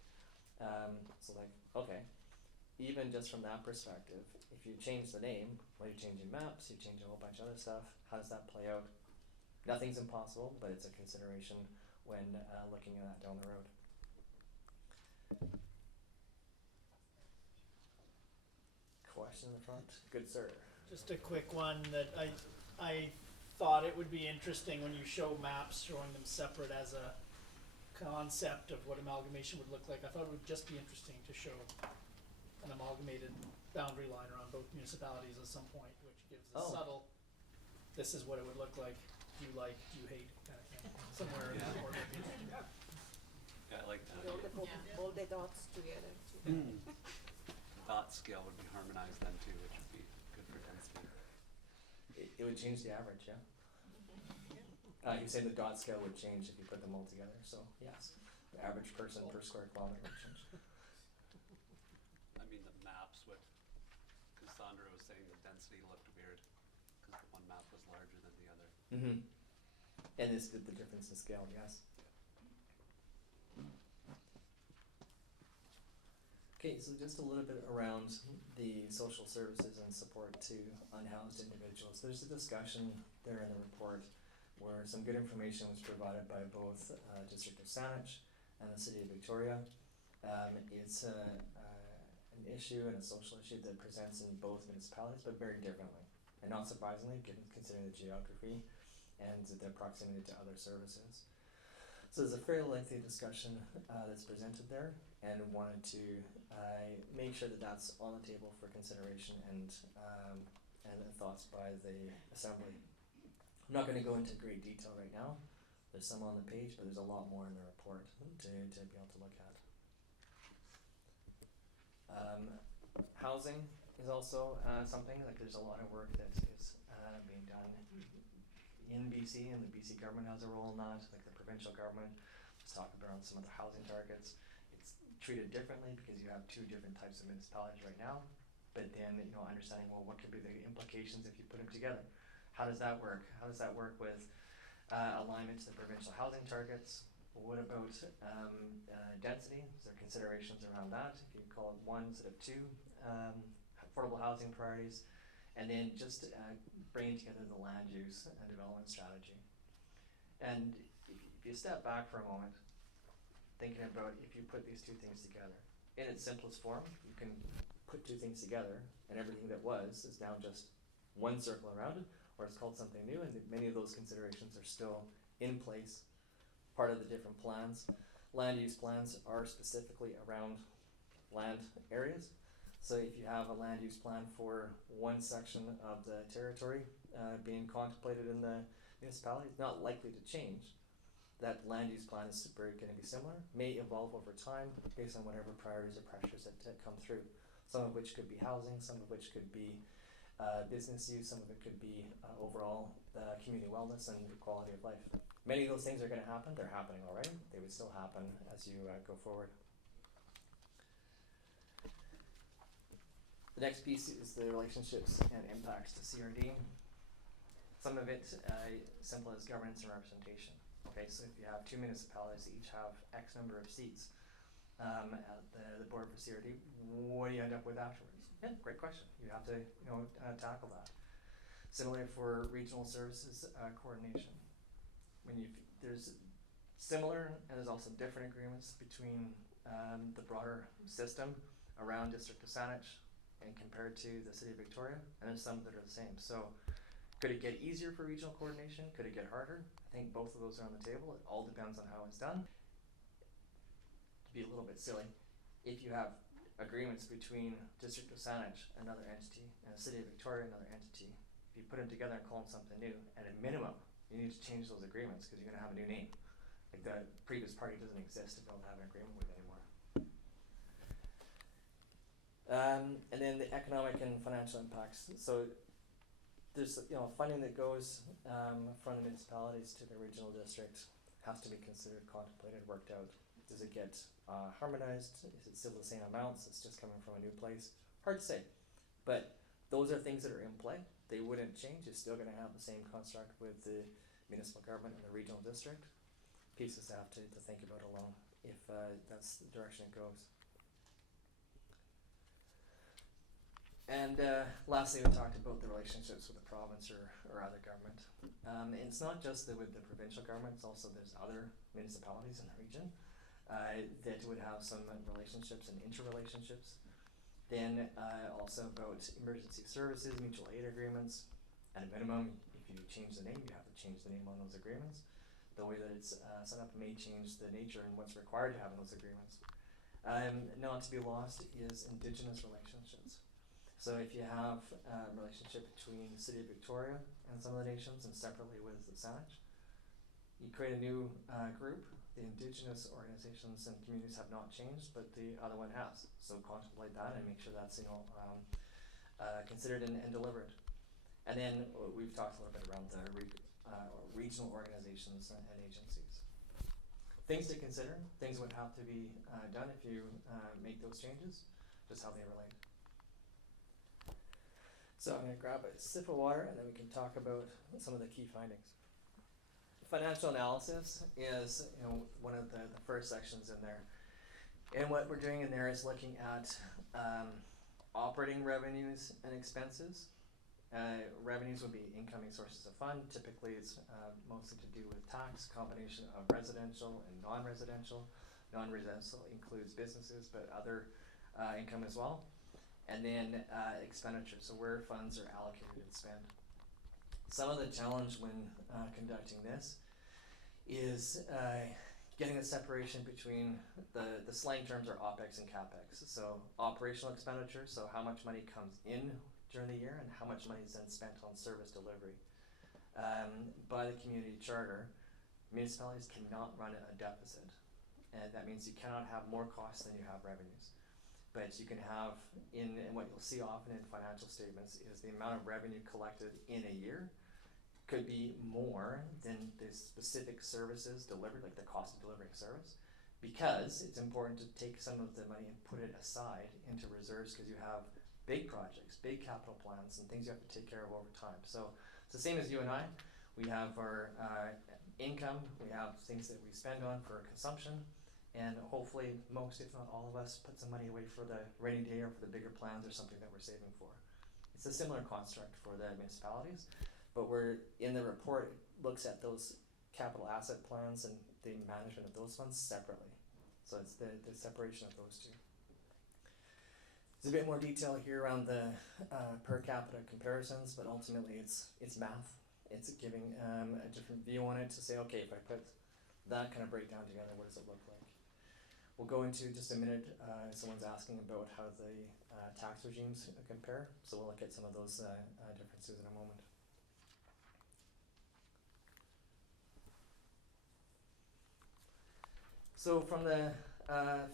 So okay, even just from that perspective, if you change the name, well, you're changing maps, you change a whole bunch of other stuff. How does that play out? Nothing's impossible, but it's a consideration when looking at that down the road. Question in the front? Good sir. Just a quick one that I thought it would be interesting when you show maps showing them separate as a concept of what amalgamation would look like. I thought it would just be interesting to show an amalgamated boundary line around both municipalities at some point, which gives a subtle, this is what it would look like, do you hate, kind of thing, somewhere in the order would be interesting. Yeah, I like that. All the dots together. Dot scale would be harmonized then too, which would be good for density. It would change the average, yeah. You're saying the dot scale would change if you put them all together, so yes, the average person per square kilometer would change. I mean, the maps would, cause Sandra was saying the density looked weird, cause the one map was larger than the other. Mm-hmm. And is the difference in scale, yes. Okay, so just a little bit around the social services and support to unhoused individuals. There's a discussion there in the report where some good information was provided by both District of Saanich and the City of Victoria. It's an issue and a social issue that presents in both municipalities, but very differently. And not surprisingly, given considering the geography and the proximity to other services. So there's a fairly lengthy discussion that's presented there, and wanted to make sure that that's on the table for consideration and thoughts by the Assembly. I'm not going to go into great detail right now. There's some on the page, but there's a lot more in the report to be able to look at. Housing is also something, like there's a lot of work that is being done in BC, and the BC government has a role in that, like the provincial government. Let's talk about some of the housing targets. It's treated differently because you have two different types of municipalities right now, but then, you know, understanding, well, what could be the implications if you put them together? How does that work? How does that work with alignment to the provincial housing targets? What about density? Is there considerations around that? If you call it one instead of two, affordable housing priorities, and then just bringing together the land use and development strategy. And if you step back for a moment, thinking about if you put these two things together, in its simplest form, you can put two things together, and everything that was is now just one circle around it, or it's called something new, and many of those considerations are still in place, part of the different plans. Land use plans are specifically around land areas. So if you have a land use plan for one section of the territory being contemplated in the municipality, it's not likely to change. That land use plan is going to be similar, may evolve over time based on whatever priorities or pressures that come through. Some of which could be housing, some of which could be business use, some of it could be overall community wellness and quality of life. Many of those things are going to happen. They're happening already. They would still happen as you go forward. The next piece is the relationships and impacts to CRD. Some of it simple as governance and representation. Okay, so if you have two municipalities that each have X number of seats at the board for CRD, what do you end up with afterwards? Yeah, great question. You have to tackle that. Similarly for regional services coordination. There's similar and there's also different agreements between the broader system around District of Saanich and compared to the City of Victoria, and there's some that are the same. So could it get easier for regional coordination? Could it get harder? I think both of those are on the table. It all depends on how it's done. To be a little bit silly, if you have agreements between District of Saanich, another entity, and the City of Victoria, another entity, if you put them together and call them something new, at a minimum, you need to change those agreements because you're going to have a new name. Like the previous party doesn't exist if you don't have an agreement with anymore. And then the economic and financial impacts. So there's funding that goes from the municipalities to the regional district has to be considered, contemplated, worked out. Does it get harmonized? Is it still the same amounts? It's just coming from a new place. Hard to say, but those are things that are in play. They wouldn't change. You're still going to have the same construct with the municipal government and the regional district. Pieces to have to think about alone if that's the direction it goes. And lastly, we talked about the relationships with the province or other government. And it's not just with the provincial government, it's also there's other municipalities in the region that would have some relationships and interrelationships. Then also about emergency services, mutual aid agreements. At a minimum, if you change the name, you have to change the name on those agreements. The way that it's set up may change the nature and what's required to have in those agreements. Not to be lost is Indigenous relationships. So if you have a relationship between the City of Victoria and some of the nations and separately with the Saanich, you create a new group. The Indigenous organizations and communities have not changed, but the other one has. So contemplate that and make sure that's considered and delivered. And then we've talked a little bit around the or regional organizations and agencies. Things to consider, things would have to be done if you make those changes, just how they relate. So I'm going to grab a sip of water and then we can talk about some of the key findings. Financial analysis is one of the first sections in there. And what we're doing in there is looking at operating revenues and expenses. Revenues would be incoming sources of fund. Typically it's mostly to do with tax, combination of residential and non-residential. Non-residential includes businesses but other income as well. And then expenditures, so where funds are allocated and spent. Some of the challenge when conducting this is getting a separation between the slang terms are OPEX and CAPEX. So operational expenditures, so how much money comes in during the year and how much money is then spent on service delivery. By the community charter, municipalities cannot run a deficit. And that means you cannot have more costs than you have revenues. But you can have, and what you'll see often in financial statements is the amount of revenue collected in a year could be more than the specific services delivered, like the cost of delivering service, because it's important to take some of the money and put it aside into reserves because you have big projects, big capital plans, and things you have to take care of over time. So it's the same as you and I. We have our income, we have things that we spend on for consumption, and hopefully most, if not all of us, put some money away for the rainy day or for the bigger plans or something that we're saving for. It's a similar construct for the municipalities, but we're in the report, it looks at those capital asset plans and the management of those funds separately. So it's the separation of those two. There's a bit more detail here around the per capita comparisons, but ultimately it's math. It's giving a different view on it to say, okay, if I put that kind of breakdown together, what does it look like? We'll go into just a minute, someone's asking about how the tax regimes compare, so we'll look at some of those differences in a moment. So from the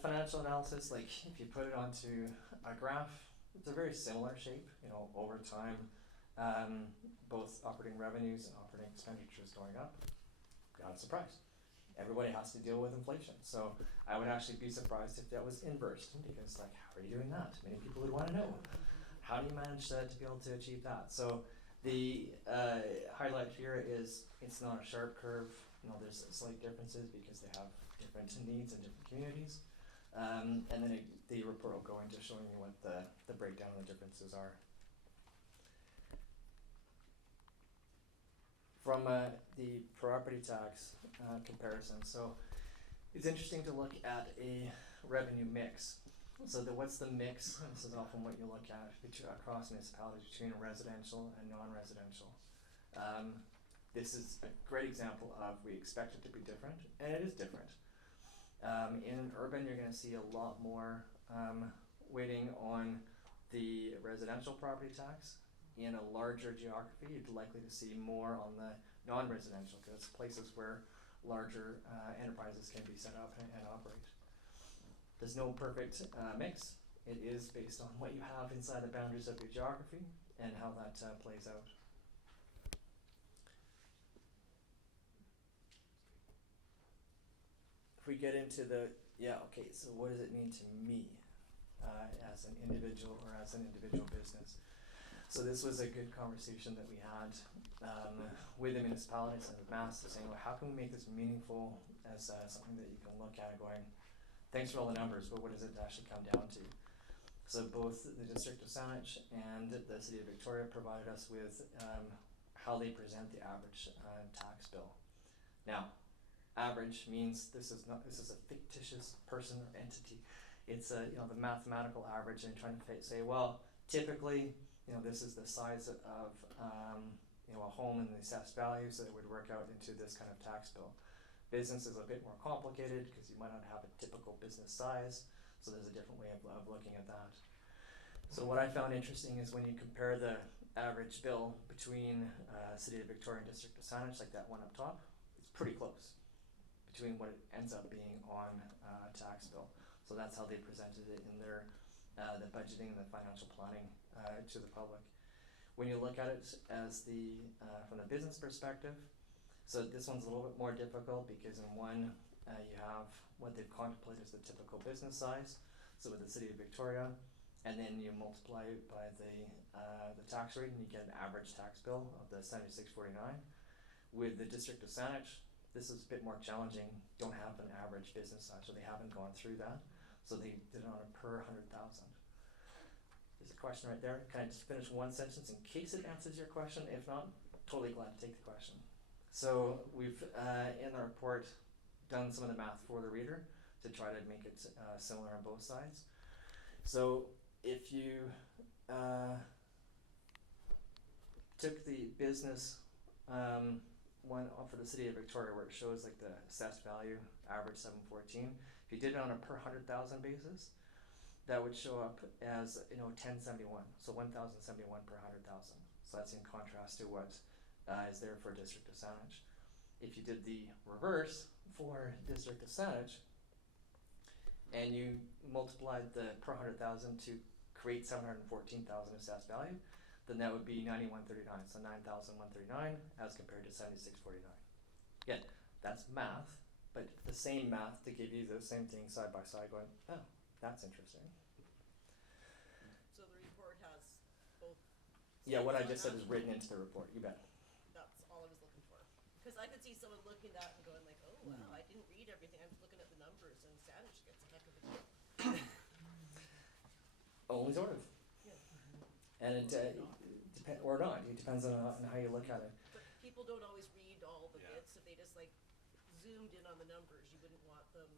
financial analysis, like if you put it onto a graph, it's a very similar shape, over time, both operating revenues and operating expenditures going up. Not a surprise. Everybody has to deal with inflation. So I would actually be surprised if that was inverse, because how are you doing that? Many people would want to know. How do you manage to be able to achieve that? So the highlight here is it's not a sharp curve. There's slight differences because they have different needs in different communities. And then the report will go into showing you what the breakdown of the differences are. From the property tax comparison, so it's interesting to look at a revenue mix. So what's the mix? This is often what you look at across municipalities between residential and non-residential. This is a great example of we expect it to be different, and it is different. In urban, you're going to see a lot more weighting on the residential property tax. In a larger geography, you're likely to see more on the non-residential, because it's places where larger enterprises can be set up and operate. There's no perfect mix. It is based on what you have inside the boundaries of your geography and how that plays out. If we get into so what does it mean to me as an individual or as an individual business? So this was a good conversation that we had with the municipalities and with Mass, saying, well, how can we make this meaningful as something that you can look at going, thanks for all the numbers, but what does it actually come down to? So both the District of Saanich and the City of Victoria provided us with how they present the average tax bill. Now, average means this is a fictitious person or entity. It's the mathematical average, and trying to say, well, typically, this is the size of a home and the assessed value, so it would work out into this kind of tax bill. Business is a bit more complicated because you might not have a typical business size, so there's a different way of looking at that. So what I found interesting is when you compare the average bill between City of Victoria and District of Saanich, like that one up top, it's pretty close between what it ends up being on a tax bill. So that's how they presented it in their the budgeting and the financial planning to the public. When you look at it as from the business perspective, So this one's a little bit more difficult because in one, you have what they've contemplated as the typical business size, so with the city of Victoria, and then you multiply it by the tax rate and you get an average tax bill of the 7649. With the district of Saanich, this is a bit more challenging, don't have an average business size, so they haven't gone through that, so they did it on a per 100,000. There's a question right there. Can I just finish one sentence in case it answers your question? If not, totally glad to take the question. So we've, in the report, done some of the math for the reader to try to make it similar on both sides. So if you took the business one for the city of Victoria where it shows like the assessed value, average 714, if you did it on a per 100,000 basis, that would show up as 1071, so 1,071 per 100,000. So that's in contrast to what is there for District of Saanich. If you did the reverse for District of Saanich, and you multiplied the per 100,000 to create 714,000 assessed value, then that would be 9139, so 9,139 as compared to 7649. Again, that's math, but the same math to give you the same thing side by side going, oh, that's interesting. So the report has both. Yeah, what I sides just on said that? is written into the report, you bet. That's all I was looking for. Because I could see someone looking at that and going like, oh wow, I didn't read everything, I'm just looking at the numbers, and Saanich gets a heck of a deal. Only sort of. Yeah. And it or not, it depends on how you look at it. But people don't always read all the Yeah. bits. If they just like zoomed in on the numbers, you wouldn't want them.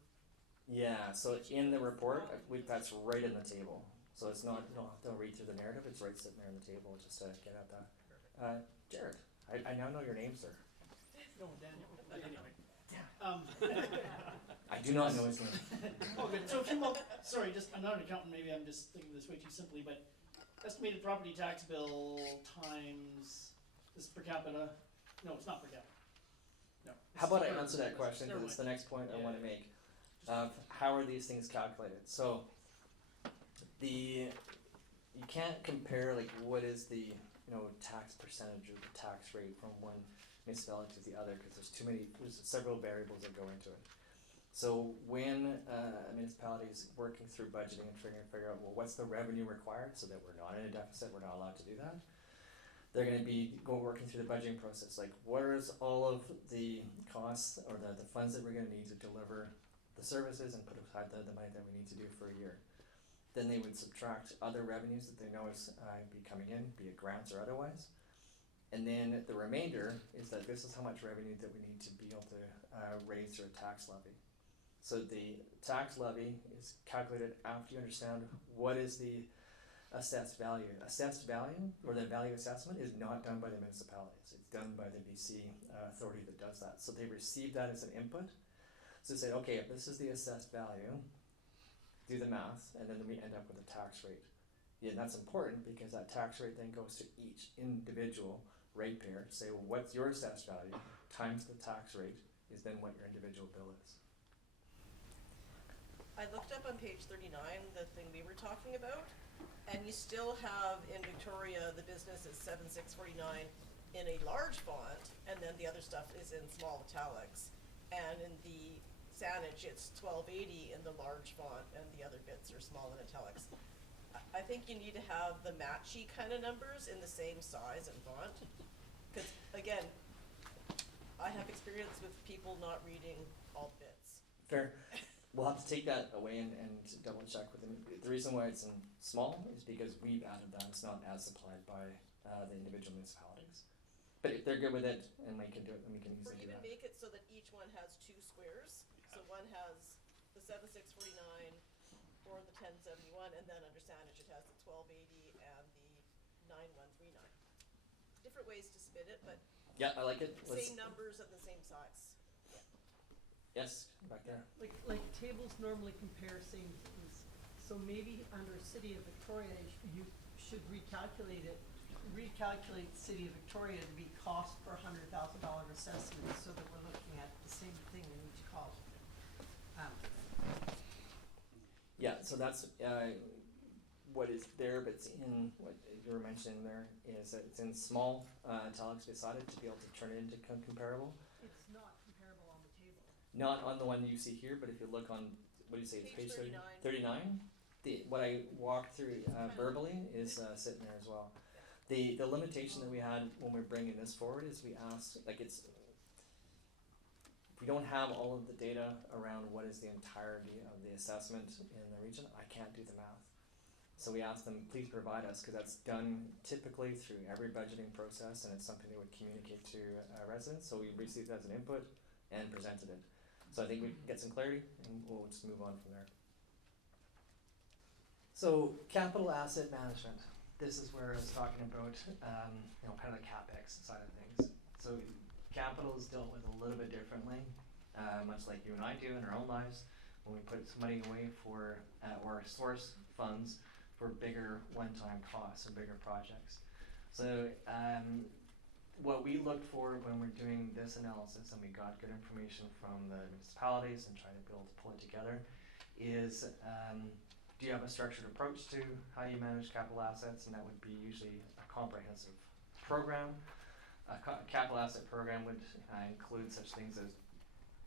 Yeah, so in the report, that's right in the table. So it's not, you don't have to read through the narrative, it's right sitting there in the table just to get at that. Jared, I now know your name, sir. No, Daniel. Anyway. I do not know his name. Okay, so if you sorry, just, I'm not an accountant, maybe I'm just thinking this way too simply, but estimated property tax bill times this per capita, no, it's not per capita. No. How about I It's answer that question, Never because it's the mind. next point I Yeah. want to make. How are these things calculated? So, you can't compare like what is the tax percentage or the tax rate from one municipality to the other, because there's several variables that go into it. So when a municipality is working through budgeting and trying to figure out, well, what's the revenue required so that we're not in a deficit, we're not allowed to do that, they're going to be working through the budgeting process. Like, where's all of the costs or the funds that we're going to need to deliver the services and put aside the money that we need to do for a year. Then they would subtract other revenues that they know is be coming in, be it grants or otherwise. And then the remainder is that this is how much revenue that we need to be able to raise through a tax levy. So the tax levy is calculated after you understand what is the assessed value. Assessed value, or the value assessment, is not done by the municipalities. It's done by the BC authority that does that. So they receive that as an input. So they say, okay, if this is the assessed value, do the math, and then we end up with a tax rate. Yeah, that's important because that tax rate then goes to each individual ratepayer to say, well, what's your assessed value times the tax rate is then what your individual bill is. I looked up on page 39 the thing we were talking about, and you still have in Victoria the business is 7649 in a large font, and then the other stuff is in small italics. And in the Saanich, it's 1280 in the large font, and the other bits are small in italics. I think you need to have the matchy kind of numbers in the same size and font, because again, I have experience with people not reading all bits. Fair. We'll have to take that away and double check with them. The reason why it's in small is because we've added that. It's not as supplied by the individual municipalities. But if they're good with it and we can do it, then we can Or easily do even that. make it so that each one has two squares. So one has the 7649 or the 1071, and then under Saanich it has the 1280 and the 9139. Different ways to spin it, but Yeah, I like it. same numbers and the same size. Yes, back there. Like tables normally compare same things, so maybe under City of Victoria, you should recalculate City of Victoria to be cost per $100,000 assessment, so that we're looking at the same thing in each column. Yeah, so that's what is there, but it's in what you were mentioning there is that it's in small italics beside it to be able to turn it into comparable. Not on the one you see here, but if you look on, what do you say, it's Page page 39. 39? What I walked through verbally is sitting there as well. The limitation that we had when we're bringing this forward is we asked, like if we don't have all of the data around what is the entirety of the assessment in the region, I can't do the math. So we asked them, please provide us, because that's done typically through every budgeting process, and it's something they would communicate to residents. So we received that as an input and presented it. So I think we get some clarity, and we'll just move on from there. So capital asset management. This is where I was talking about, kind of the CapEx side of things. So capital is dealt with a little bit differently, much like you and I do in our own lives, when we put some money away for, or source funds for bigger one-time costs or bigger projects. So what we looked for when we're doing this analysis, and we got good information from the municipalities and trying to pull it together, is do you have a structured approach to how you manage capital assets? And that would be usually a comprehensive program. A capital asset program would include such things as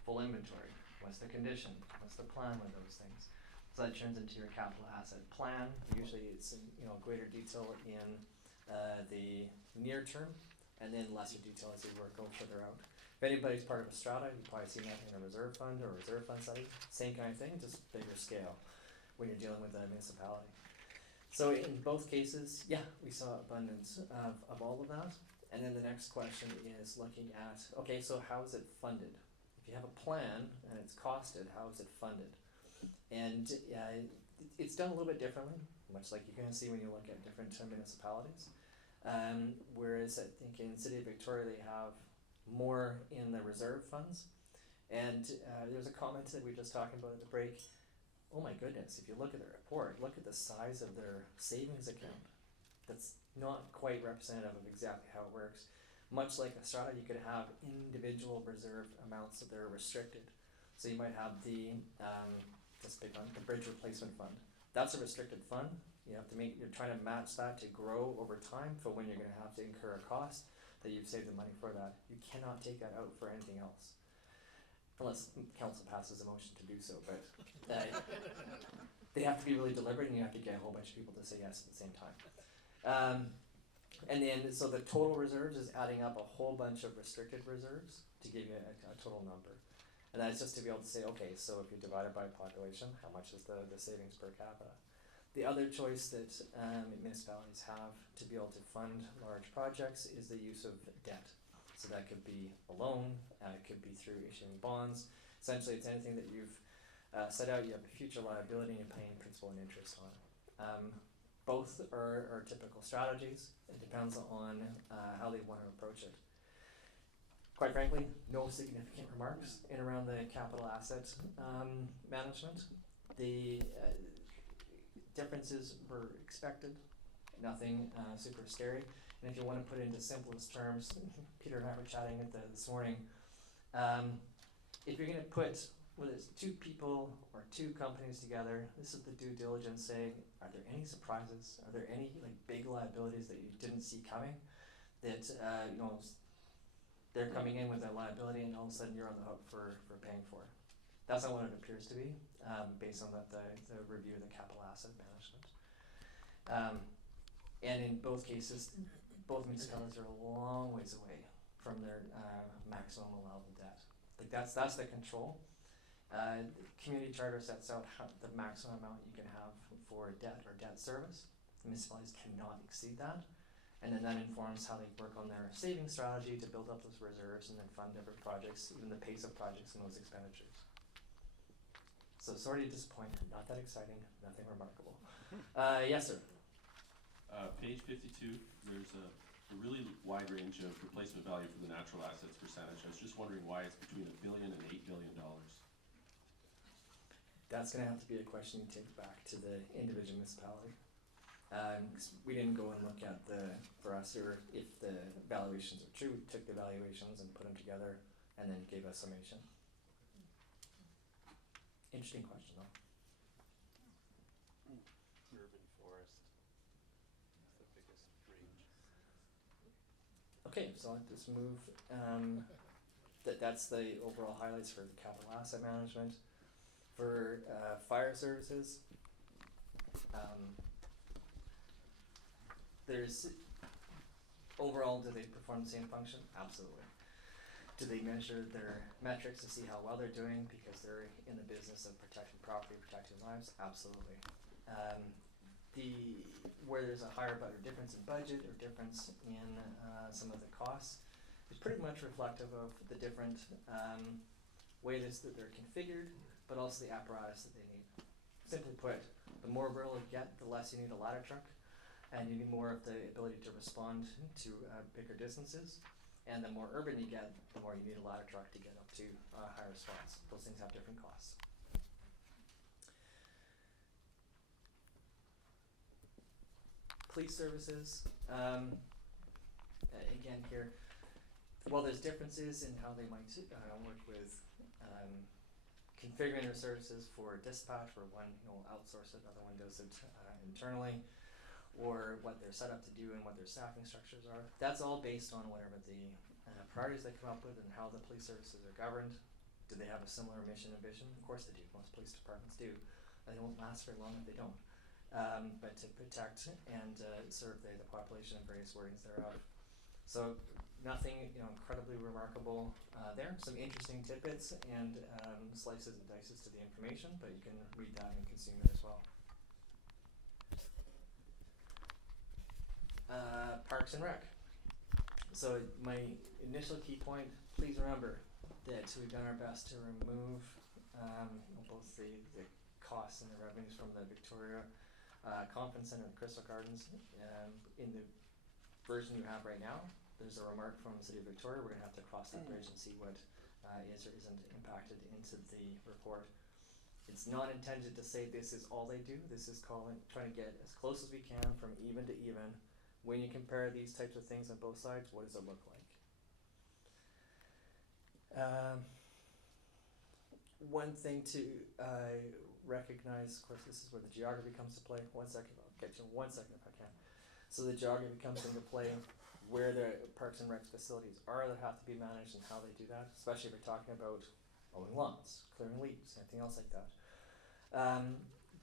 full inventory. What's the condition? What's the plan with those things? So that turns into your capital asset plan. Usually it's in greater detail in the near term, and then lesser detail as you go further out. If anybody's part of a strata, you've probably seen that in a reserve fund or a reserve fund study. Same kind of thing, just bigger scale when you're dealing with a municipality. So in both cases, yeah, we saw abundance of all of that. And then the next question is looking at, okay, so how is it funded? If you have a plan and it's costed, how is it funded? And it's done a little bit differently, much like you're going to see when you look at different municipalities. Whereas I think in the City of Victoria they have more in the reserve funds. And there's a comment that we were just talking about at the break. Oh my goodness, if you look at the report, look at the size of their savings account. That's not quite representative of exactly how it works. Much like a strata, you could have individual reserve amounts that are restricted. So you might have the this big one, the bridge replacement fund. That's a restricted fund. You're trying to match that to grow over time for when you're going to have to incur a cost that you've saved the money for that. You cannot take that out for anything else, unless council passes a motion to do so. But they have to be really deliberate, and you have to get a whole bunch of people to say yes at the same time. And then, so the total reserves is adding up a whole bunch of restricted reserves to give you a total number. And that's just to be able to say, okay, so if you divide it by population, how much is the savings per capita? The other choice that municipalities have to be able to fund large projects is the use of debt. So that could be a loan, it could be through issuing bonds. Essentially, it's anything that you've set out, you have a future liability, and you're paying principal and interest on it. Both are typical strategies. It depends on how they want to approach it. Quite frankly, no significant remarks in around the capital asset management. The differences were expected, nothing super scary. And if you want to put it into simplest terms, Peter and I were chatting this morning. If you're going to put, whether it's two people or two companies together, this is the due diligence saying, are there any surprises? Are there any big liabilities that you didn't see coming? That they're coming in with a liability, and all of a sudden you're on the hook for paying for it. That's not what it appears to be, based on the review of the capital asset management. And in both cases, both municipalities are a long ways away from their maximum allowable debt. That's the control. The community charter sets out the maximum amount you can have for debt or debt service. The municipalities cannot exceed that. And then that informs how they work on their saving strategy to build up those reserves and then fund different projects, even the pace of projects and those expenditures. So sorry to disappoint, not that exciting, nothing remarkable. Yes, sir. Page 52, there's a really wide range of replacement value for the natural assets percentage. I was just wondering why it's between $1 billion and $8 billion. That's going to have to be a question you take back to the individual municipality. 'Cause we didn't go and look at for us, or if the valuations are true, we took the valuations and put them together and then gave a summation. Interesting question though. Urban forest is the biggest range. Okay, so I'll just move that's the overall highlights for the capital asset management. For fire services, there's overall, do they perform the same function? Absolutely. Do they measure their metrics to see how well they're doing because they're in the business of protecting property, protecting lives? Absolutely. Where there's a higher or difference in budget or difference in some of the costs is pretty much reflective of the different ways that they're configured, but also the apparatus that they need. Simply put, the more rural you get, the less you need a ladder truck, and you need more of the ability to respond to bigger distances. And the more urban you get, the more you need a ladder truck to get up to higher spots. Those things have different costs. Police services, again here, while there's differences in how they might work with configuring their services for dispatch, where one outsource it, another one does it internally, or what they're set up to do and what their staffing structures are. That's all based on whatever the priorities they come up with and how the police services are governed. Do they have a similar mission and vision? Of course they do. Most police departments do. They won't last very long if they don't. But to protect and serve the population in various wordings thereof. So nothing incredibly remarkable there. Some interesting tidbits and slices and dices to the information, but you can read that and consume it as well. Parks and Rec. So my initial key point, please remember that we've done our best to remove both the costs and the revenues from the Victoria Conference Center and Crystal Gardens. In the version you have right now, there's a remark from the City of Victoria. We're going to have to cross that bridge and see what is or isn't impacted into the report. It's not intended to say this is all they do. This is trying to get as close as we can from even to even. When you compare these types of things on both sides, what does it look like? One thing to recognize, of course, this is where the geography comes to play. 1 second, I'll get you in 1 second if I can. So the geography comes into play, where the Parks and Rec facilities are that have to be managed and how they do that, especially if we're talking about mowing lawns, clearing leaves, anything else like that.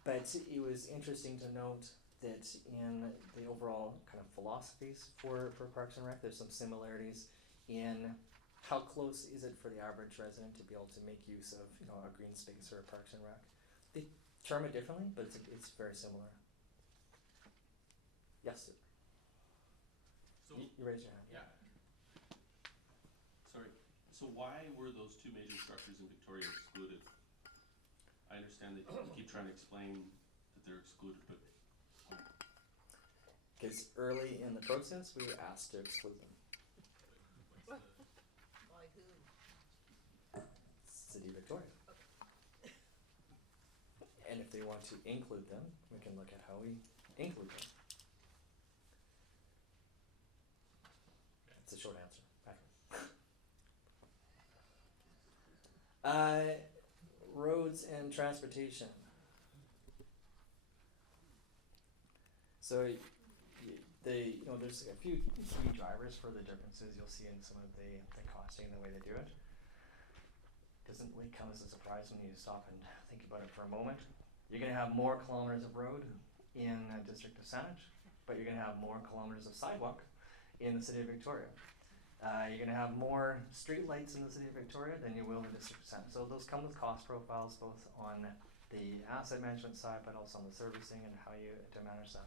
But it was interesting to note that in the overall kind of philosophies for Parks and Rec, there's some similarities in how close is it for the average resident to be able to make use of a green space or a Parks and Rec. They term it differently, but it's very similar. Yes, sir. So You raised your hand. yeah. Sorry. So why were those two major structures in Victoria excluded? I understand that you keep trying to explain that they're excluded, but Because early in the process, we were asked to exclude them. By who? City of Victoria. And if they want to include them, we can look at how we include them. That's a short answer. Back. Roads and transportation. So there's a few key drivers for the differences you'll see in some of the costing and the way they do it. Doesn't really come as a surprise when you stop and think about it for a moment. You're going to have more kilometers of road in the District of Saanich, but you're going to have more kilometers of sidewalk in the City of Victoria. You're going to have more street lights in the City of Victoria than you will in the District of Saanich. So those come with cost profiles both on the asset management side, but also on the servicing and how you to manage that.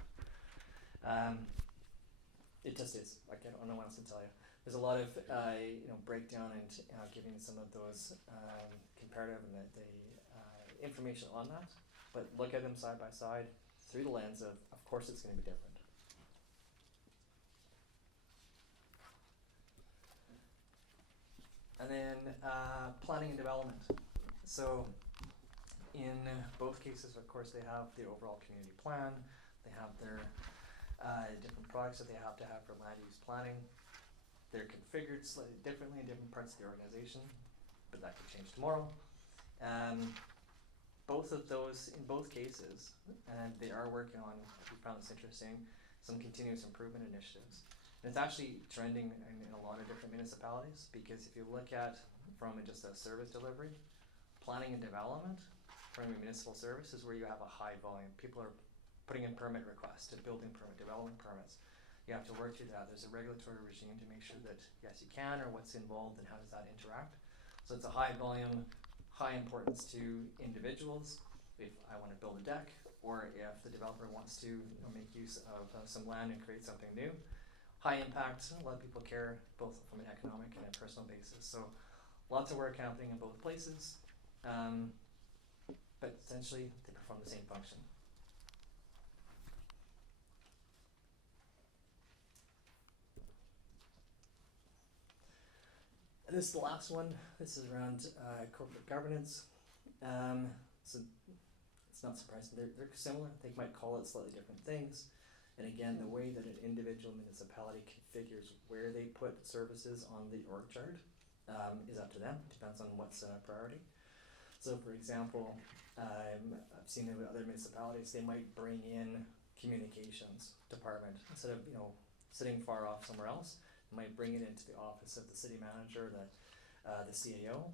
It just is. I don't know what else to tell you. There's a lot of breakdown and giving some of those comparative and the information on that. But look at them side by side through the lens of course it's going to be different. And then planning and development. So in both cases, of course, they have the overall community plan. They have their different products that they have to have for land use planning. They're configured slightly differently in different parts of the organization, but that could change tomorrow. Both of those, in both cases, and they are working on, we found this interesting, some continuous improvement initiatives. And it's actually trending in a lot of different municipalities, because if you look at from just a service delivery. Planning and development from a municipal service is where you have a high volume. People are putting in permit requests, to building permit, development permits. You have to work through that. There's a regulatory regime to make sure that yes you can, or what's involved and how does that interact. So it's a high volume, high importance to individuals. If I want to build a deck, or if the developer wants to make use of some land and create something new. High impact, a lot of people care both from an economic and a personal basis. So lots of work happening in both places, but essentially they perform the same function. And this is the last one. This is around corporate governance. So it's not surprising. They're similar. They might call it slightly different things. And again, the way that an individual municipality configures where they put services on the org chart is up to them. Depends on what's a priority. So for example, I've seen in other municipalities, they might bring in communications department instead of sitting far off somewhere else. They might bring it into the office of the city manager, the CAO,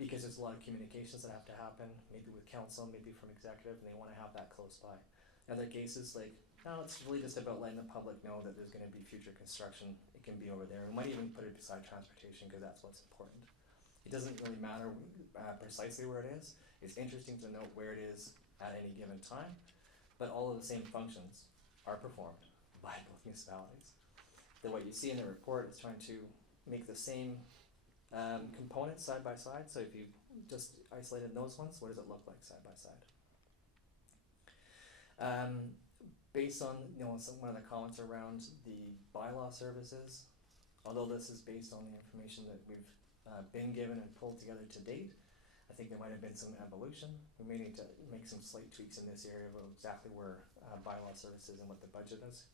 because there's a lot of communications that have to happen, maybe with council, maybe from executive, and they want to have that close by. In other cases, like, no, it's really just about letting the public know that there's going to be future construction. It can be over there. We might even put it beside transportation because that's what's important. It doesn't really matter precisely where it is. It's interesting to note where it is at any given time, but all of the same functions are performed by both municipalities. Then what you see in the report is trying to make the same components side by side. So if you just isolated those ones, what does it look like side by side? Based on one of the comments around the bylaw services, although this is based on the information that we've been given and pulled together to date, I think there might have been some evolution. We may need to make some slight tweaks in this area of exactly where bylaw services and what the budget is.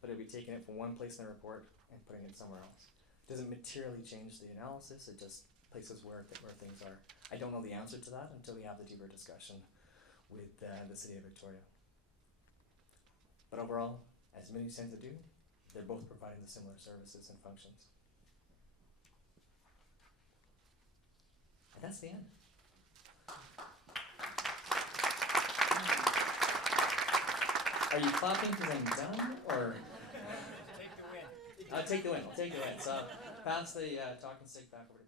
But it'll be taking it from one place in the report and putting it somewhere else. It doesn't materially change the analysis, it just places where things are. I don't know the answer to that until we have the deeper discussion with the City of Victoria. But overall, as many tend to do, they're both providing the similar services and functions. And that's the end. Are you clapping because I'm done, or? Take the win. I'll take the win. So pass the talking stick back over to